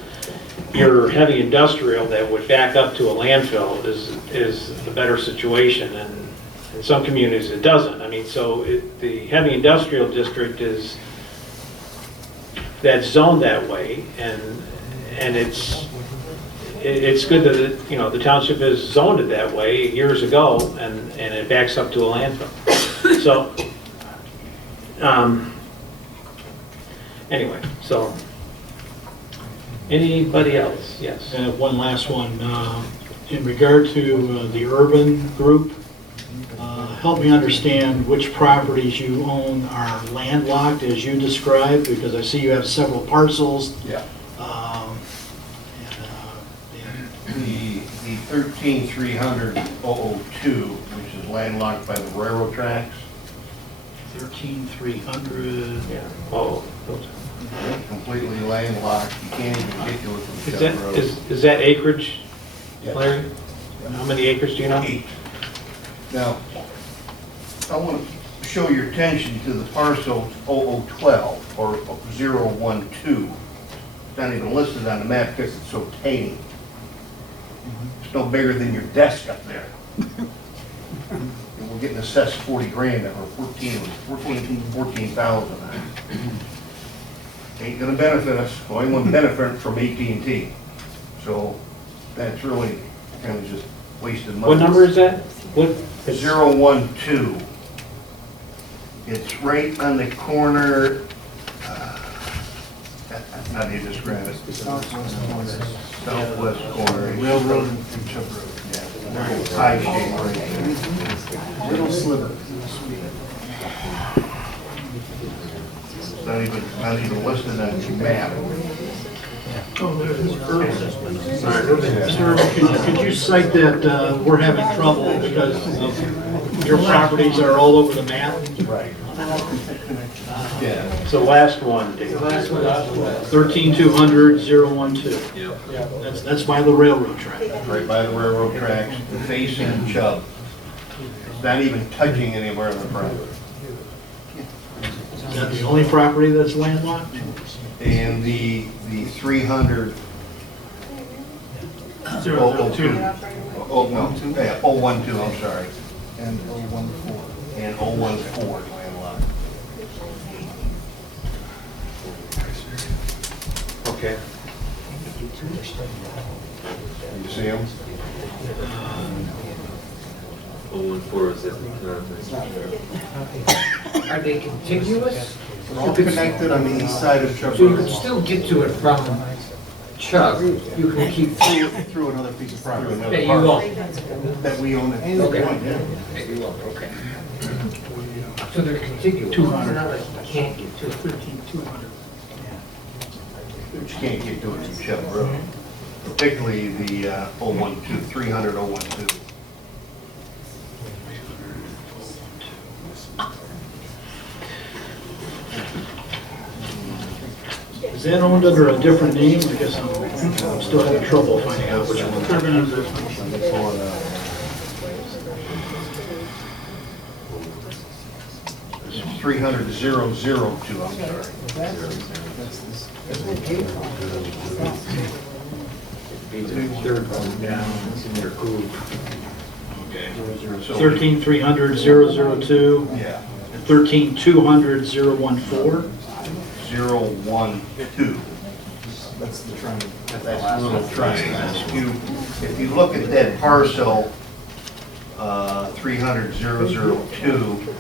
your heavy industrial that would back up to a landfill is the better situation, and in some communities it doesn't. I mean, so the heavy industrial district that's zoned that way, and it's good that it, you know, the township has zoned it that way years ago, and it backs up to a landfill. So anyway, so anybody else? Yes. And one last one, in regard to the urban group, help me understand which properties you own are landlocked as you described, because I see you have several parcels. Yeah. And, The 13,300,002, which is landlocked by the railroad tracks. 13,300. Yeah. Oh, Completely landlocked, you can't even get to it from is Chubb that, Road. is that acreage, Yes. Larry? How many acres do you know? 8. Now, I want to show your attention to the parcel 0012 or 012. It's not even listed on the map because it's so tiny. It's no bigger than your desk up there. And we're getting assessed 40 grand or 14,000 on it. Ain't gonna benefit us, only one benefit from AT&T. So that's really kind of just wasted money. What number is that? What? 012. It's right on the corner, how do you describe it? Southwest corner. Railroad and Chubb Road. Yeah, high shape right there. Little sliver. It's not even listed on the map. Sir, could you cite that we're having trouble because your properties are all over the map? Right. Yeah. It's the last one, Dave. 13,200,012. That's by the railroad track. Right by the railroad tracks, facing Chubb. It's not even touching anywhere on the property. Is that the only property that's landlocked? And the 300. 002. Oh, no, yeah, 012, I'm sorry. And 014. And 014 is landlocked. Okay. You see them? 014 is it? Are they contiguous? They're all connected on the east side of Chubb So you Road. can still get to it from Chubb, you can keep Through another piece of property. that you own. That we own at this Okay. point, yeah. That you own, okay. So they're contiguous. 200. It's not like you can't get to it. 13,200. But you can't get to it from Chubb Road. Particularly the 012, 300,012. Is that owned under a different name? I guess I'm still having trouble finding out which one. 300,002, I'm sorry. Third one down, it's in your group. Okay. 13,300,002 Yeah, and 13,200,014. 012. That's the trend. That's a little triangle. If you look at that parcel, 300,002,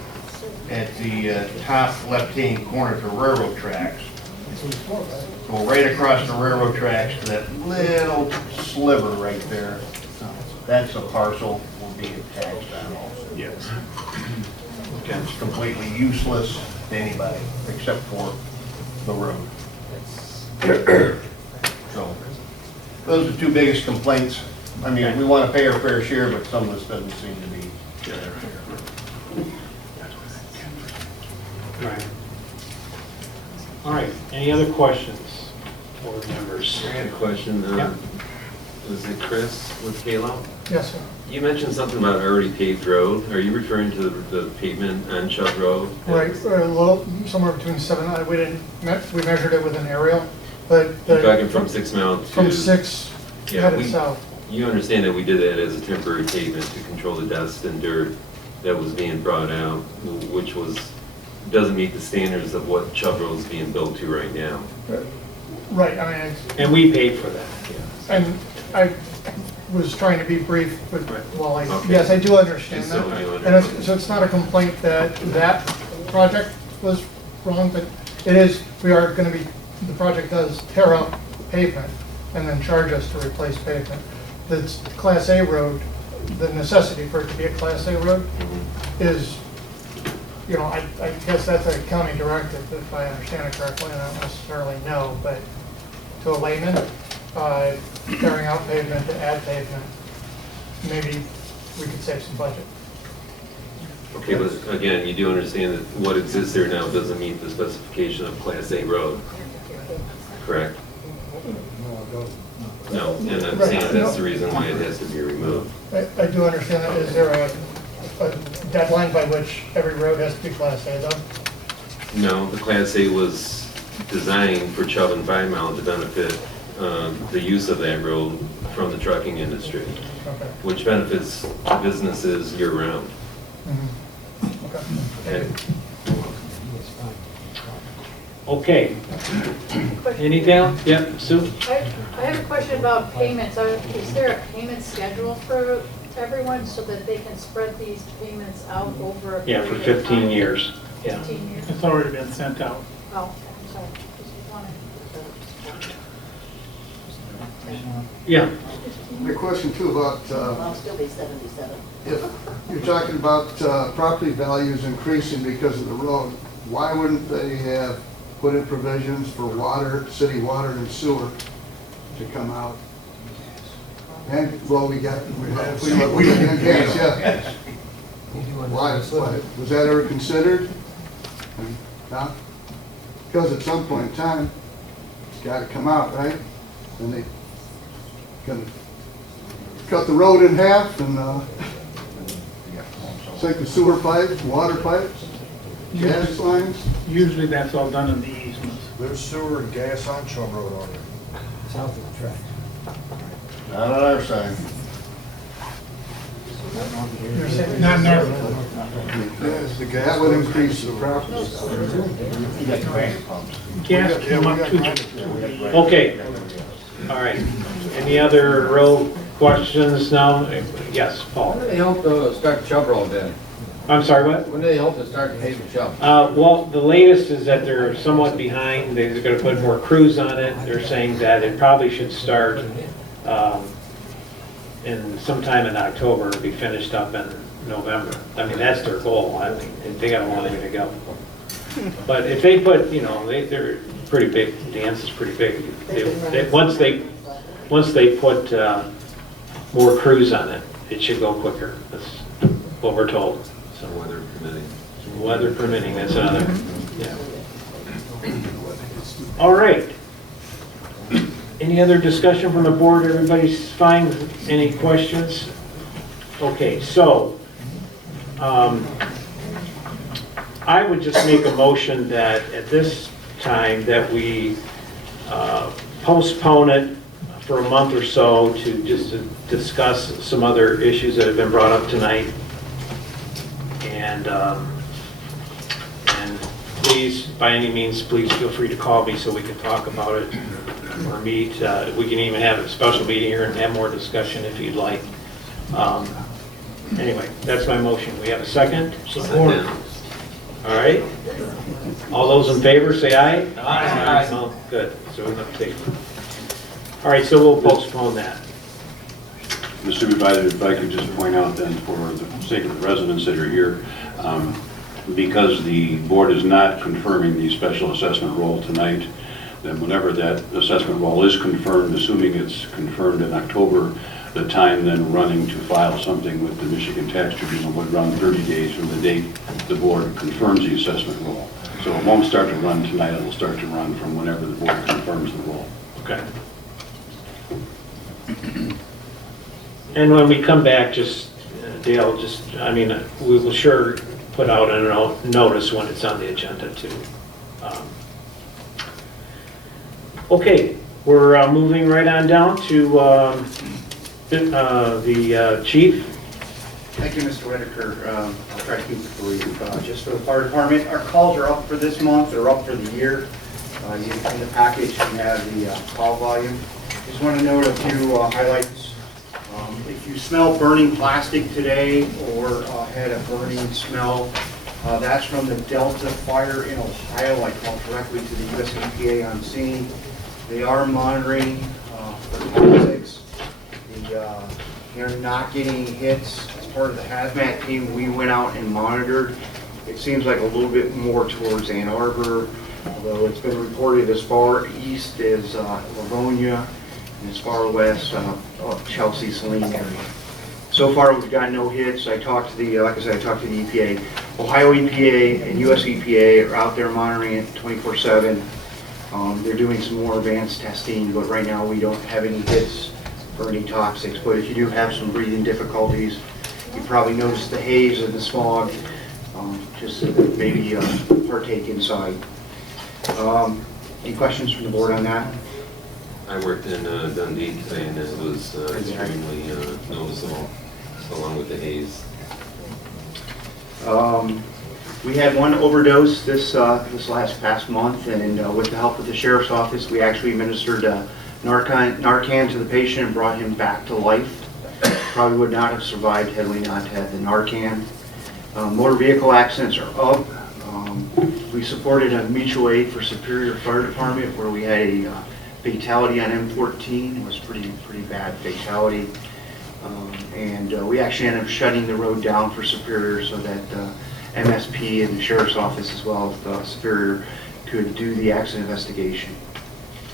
at the top left-hand corner of the railroad tracks, go right across the railroad tracks to that little sliver right there. That's a parcel will be taxed on also. Yes. It's completely useless to anybody except for the road. So, those are the two biggest complaints. I mean, we want to pay our fair share, but some of this doesn't seem to be fair. Right. All right, any other questions, board members? I had a question. Yeah. Is it Chris with Halo? Yes, sir. You mentioned something about already paved road. Are you referring to the pavement on Chubb Road? Right, a little, somewhere between 7, we measured it with an aerial, but. You're talking from 6 Mile to... From 6 Yeah, headed south. You understand that we did that as a temporary pavement to control the dust and dirt that was being brought out, which doesn't meet the standards of what Chubb Road is being built to right now. Right, I mean, And we paid for that, yeah. and I was trying to be brief, but, well, Okay. yes, I do understand Just that. so you And so it's not a complaint that that project was wrong, but it is, we are gonna be, the project does tear up pavement and then charge us to replace pavement. That's Class A road, the necessity for it to be a Class A road is, you know, I guess that's a county directive, if I understand it correctly, and I don't necessarily know, but to a layman, tearing out pavement to add pavement, maybe we could save some budget. Okay, but again, you do understand that what exists there now doesn't meet the specification of Class A road, correct? No, and I'm saying that's the reason why it has to be removed. I do understand that. Is there a deadline by which every road has to be Class A though? No, the Class A was designed for Chubb and 5 Mile to benefit the use of that road from the trucking industry, Okay. which benefits businesses year-round. Okay. Okay. Anything else? Yep, Sue? I have a question about payments. Is there a payment schedule for everyone so that they can spread these payments out over a Yeah, period for of 15 time? years. Yeah. 15 years? It's already been sent out. Oh, I'm sorry. Just wanted- Yeah. My question too about, I'll still be 77. if you're talking about property values increasing because of the road, why wouldn't they have put in provisions for water, city water and sewer to come out? And, well, we got gas, yeah. Why, was that ever considered? No? Because at some point in time, it's got to come out, right? And they can cut the road in half and sink the sewer pipes, water pipes, gas lines. Usually that's all done in the easements. There's sewer and gas on Chubb Road already. South of the track. Not on our side. Not north. That would increase the property. Gas came up to. Okay. All right. Any other road questions now? Yes, Paul? When do they hope to start Chubb Road then? I'm sorry, what? When do they hope to start paving Chubb? Well, the latest is that they're somewhat behind. They're going to put more crews on it. They're saying that it probably should start in sometime in October, be finished up in November. I mean, that's their goal. I mean, they got a long way to go. But if they put, you know, they're pretty big. The dance is pretty big. Once they put more crews on it, it should go quicker. That's what we're told. So Weather permitting. weather permitting, that's another. Yeah. All right. Any other discussion from the board? Everybody's fine? Any questions? Okay, so I would just make a motion that at this time that we postpone it for a month or so to just discuss some other issues that have been brought up tonight. And please, by any means, please feel free to call me so we can talk about it or meet. We can even have a special meeting here and have more discussion if you'd like. Anyway, that's my motion. We have a second? Support. All right. All those in favor, say aye. Aye. Oh, good. So we're going to take. All right, so we'll postpone that. Mr. Supervisor, if I could just point out then, for the sake of the residents that are here, because the board is not confirming the special assessment roll tonight, then whenever that assessment roll is confirmed, assuming it's confirmed in October, the time then running to file something with the Michigan Tax Tribunal would run 30 days from the date the board confirms the assessment roll. So it won't start to run tonight, it'll start to run from whenever the board confirms the roll. Okay. And when we come back, just, Dale, just, I mean, we will sure put out a notice when it's on the agenda too. Okay, we're moving right on down to the chief. Thank you, Mr. Whitaker. I'll try to keep it brief. Just for the fire department, our calls are up for this month, they're up for the year. In the package, you have the call volume. Just want to note a few highlights. If you smell burning plastic today or had a burning smell, that's from the Delta fire in Ohio. I called directly to the US EPA on scene. They are monitoring for toxics. The They're not getting any hits. As part of the hazmat team, we went out and monitored. It seems like a little bit more towards Ann Arbor, although it's been reported as far east as Livonia and as far west of Chelsea, Saline area. So far, we've got no hits. I talked to the, like I said, I talked to the EPA. Ohio EPA and US EPA are out there monitoring it 24/7. They're doing some more advanced testing, but right now we don't have any hits for any toxics. But if you do have some breathing difficulties, you probably noticed the haze and the smog. Just maybe partake inside. Any questions from the board on that? I worked in Dundee today, and it was extremely noticeable, along with the haze. We had one overdose this past month, and with the help of the sheriff's office, we actually administered Narcan to the patient and brought him back to life. Probably would not have survived had we not had the Narcan. Motor vehicle accidents are up. We supported a mutual aid for Superior Fire Department where we had a fatality on M14. It was pretty bad fatality. We actually ended up shutting the road down for Superior so that MSP and the Sheriff's Office as well as Superior could do the accident investigation.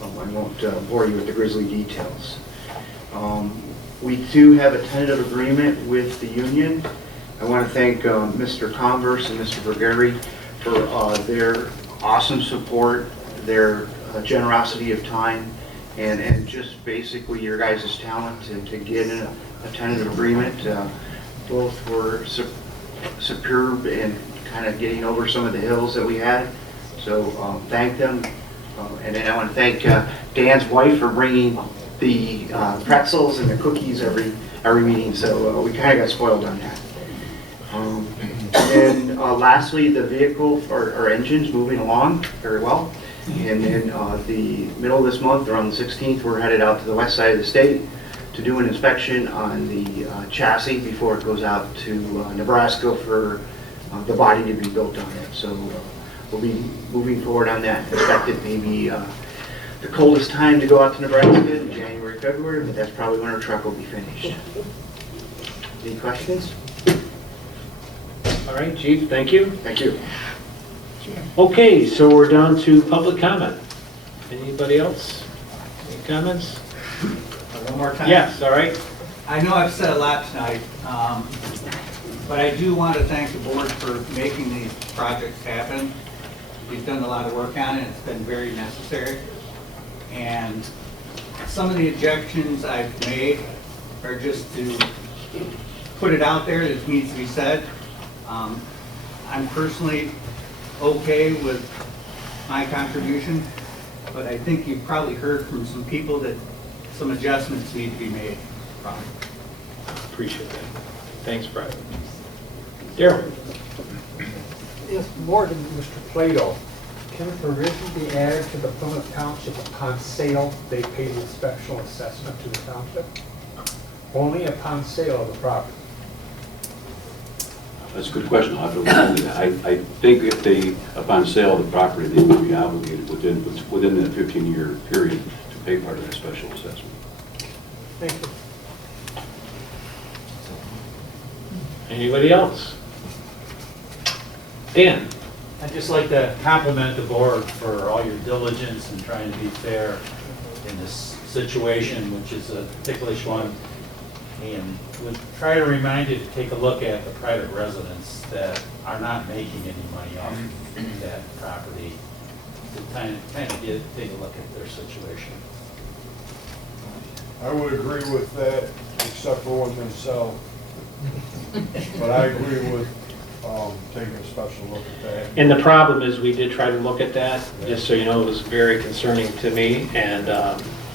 I won't bore you with the grisly details. We do have a tentative agreement with the union. I want to thank Mr. Converse and Mr. Bergeri for their awesome support, their generosity of time, and just basically your guys' talent to get in a tentative agreement. Both were superb in kind of getting over some of the hills that we had. So thank them. And then I want to thank Dan's wife for bringing the pretzels and the cookies every meeting. So we kind of got spoiled on that. And then lastly, the vehicle, our engine's moving along very well. And then the middle of this month, around the 16th, we're headed out to the west side of the state to do an inspection on the chassis before it goes out to Nebraska for the body to be built on it. So we'll be moving forward on that. Expected maybe the coldest time to go out to Nebraska in January, February, but that's probably when our truck will be finished. Any questions? All right, Chief, thank you. Thank you. Okay, so we're down to public comment. Anybody else? Any comments? One more time? Yes, all right. I know I've said a lot tonight, but I do want to thank the board for making these projects happen. You've done a lot of work on it. It's been very necessary. And some of the objections I've made are just to put it out there that it needs to be said. I'm personally okay with my contribution, but I think you've probably heard from some people that some adjustments need to be made. Appreciate that. Thanks, Brian. Daryl. Yes, more to Mr. Plato. Can a provision be added to the Plymouth Township upon sale, they pay the special assessment to the township? Only upon sale of the property. That's a good question. I'll have to look into that. I think if they, upon sale of the property, they would be obligated within that 15-year period to pay part of that special assessment. Thank you. Anybody else? Dan? I'd just like to compliment the board for all your diligence in trying to be fair in this situation, which is a ticklish one. And would try to remind you to take a look at the private residents that are not making any money off that property, to kind of take a look at their situation. I would agree with that, except for when they sell. But I agree with taking a special look at that. And the problem is we did try to look at that, just so you know, it was very concerning to me, and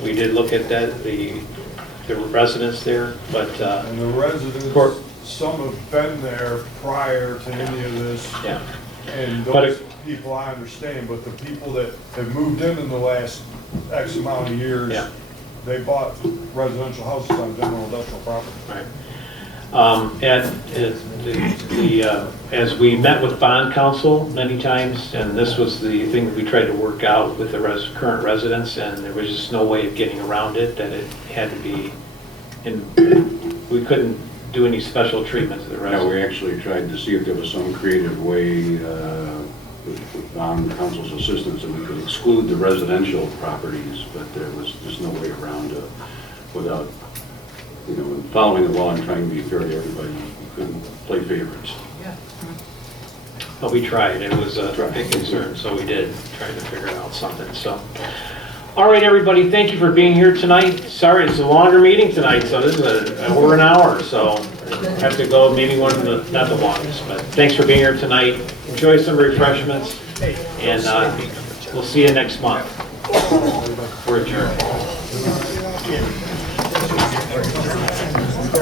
we did look at that, the residents there, but... and the residents, some have been there prior to any of this. Yeah. And those people I understand, but the people that have moved in the last X amount of years, yeah, they bought residential houses on general industrial property. Right. As we met with bond counsel many times, and this was the thing that we tried to work out with the current residents, and there was just no way of getting around it, that it had to be and we couldn't do any special treatment to the No, residents. we actually tried to see if there was some creative way, with bond counsel's assistance, that we could exclude the residential properties, but there was just no way around without, following the law and trying to be fair to everybody. We couldn't play favorites. But we tried, it was a big concern, so we did, tried to figure out something, so. All right, everybody, thank you for being here tonight. Sorry, it's a longer meeting tonight, so this is over an hour, so have to go, maybe one of the, not the longest, but thanks for being here tonight. Enjoy some refreshments, and we'll see you next month. We're adjourned.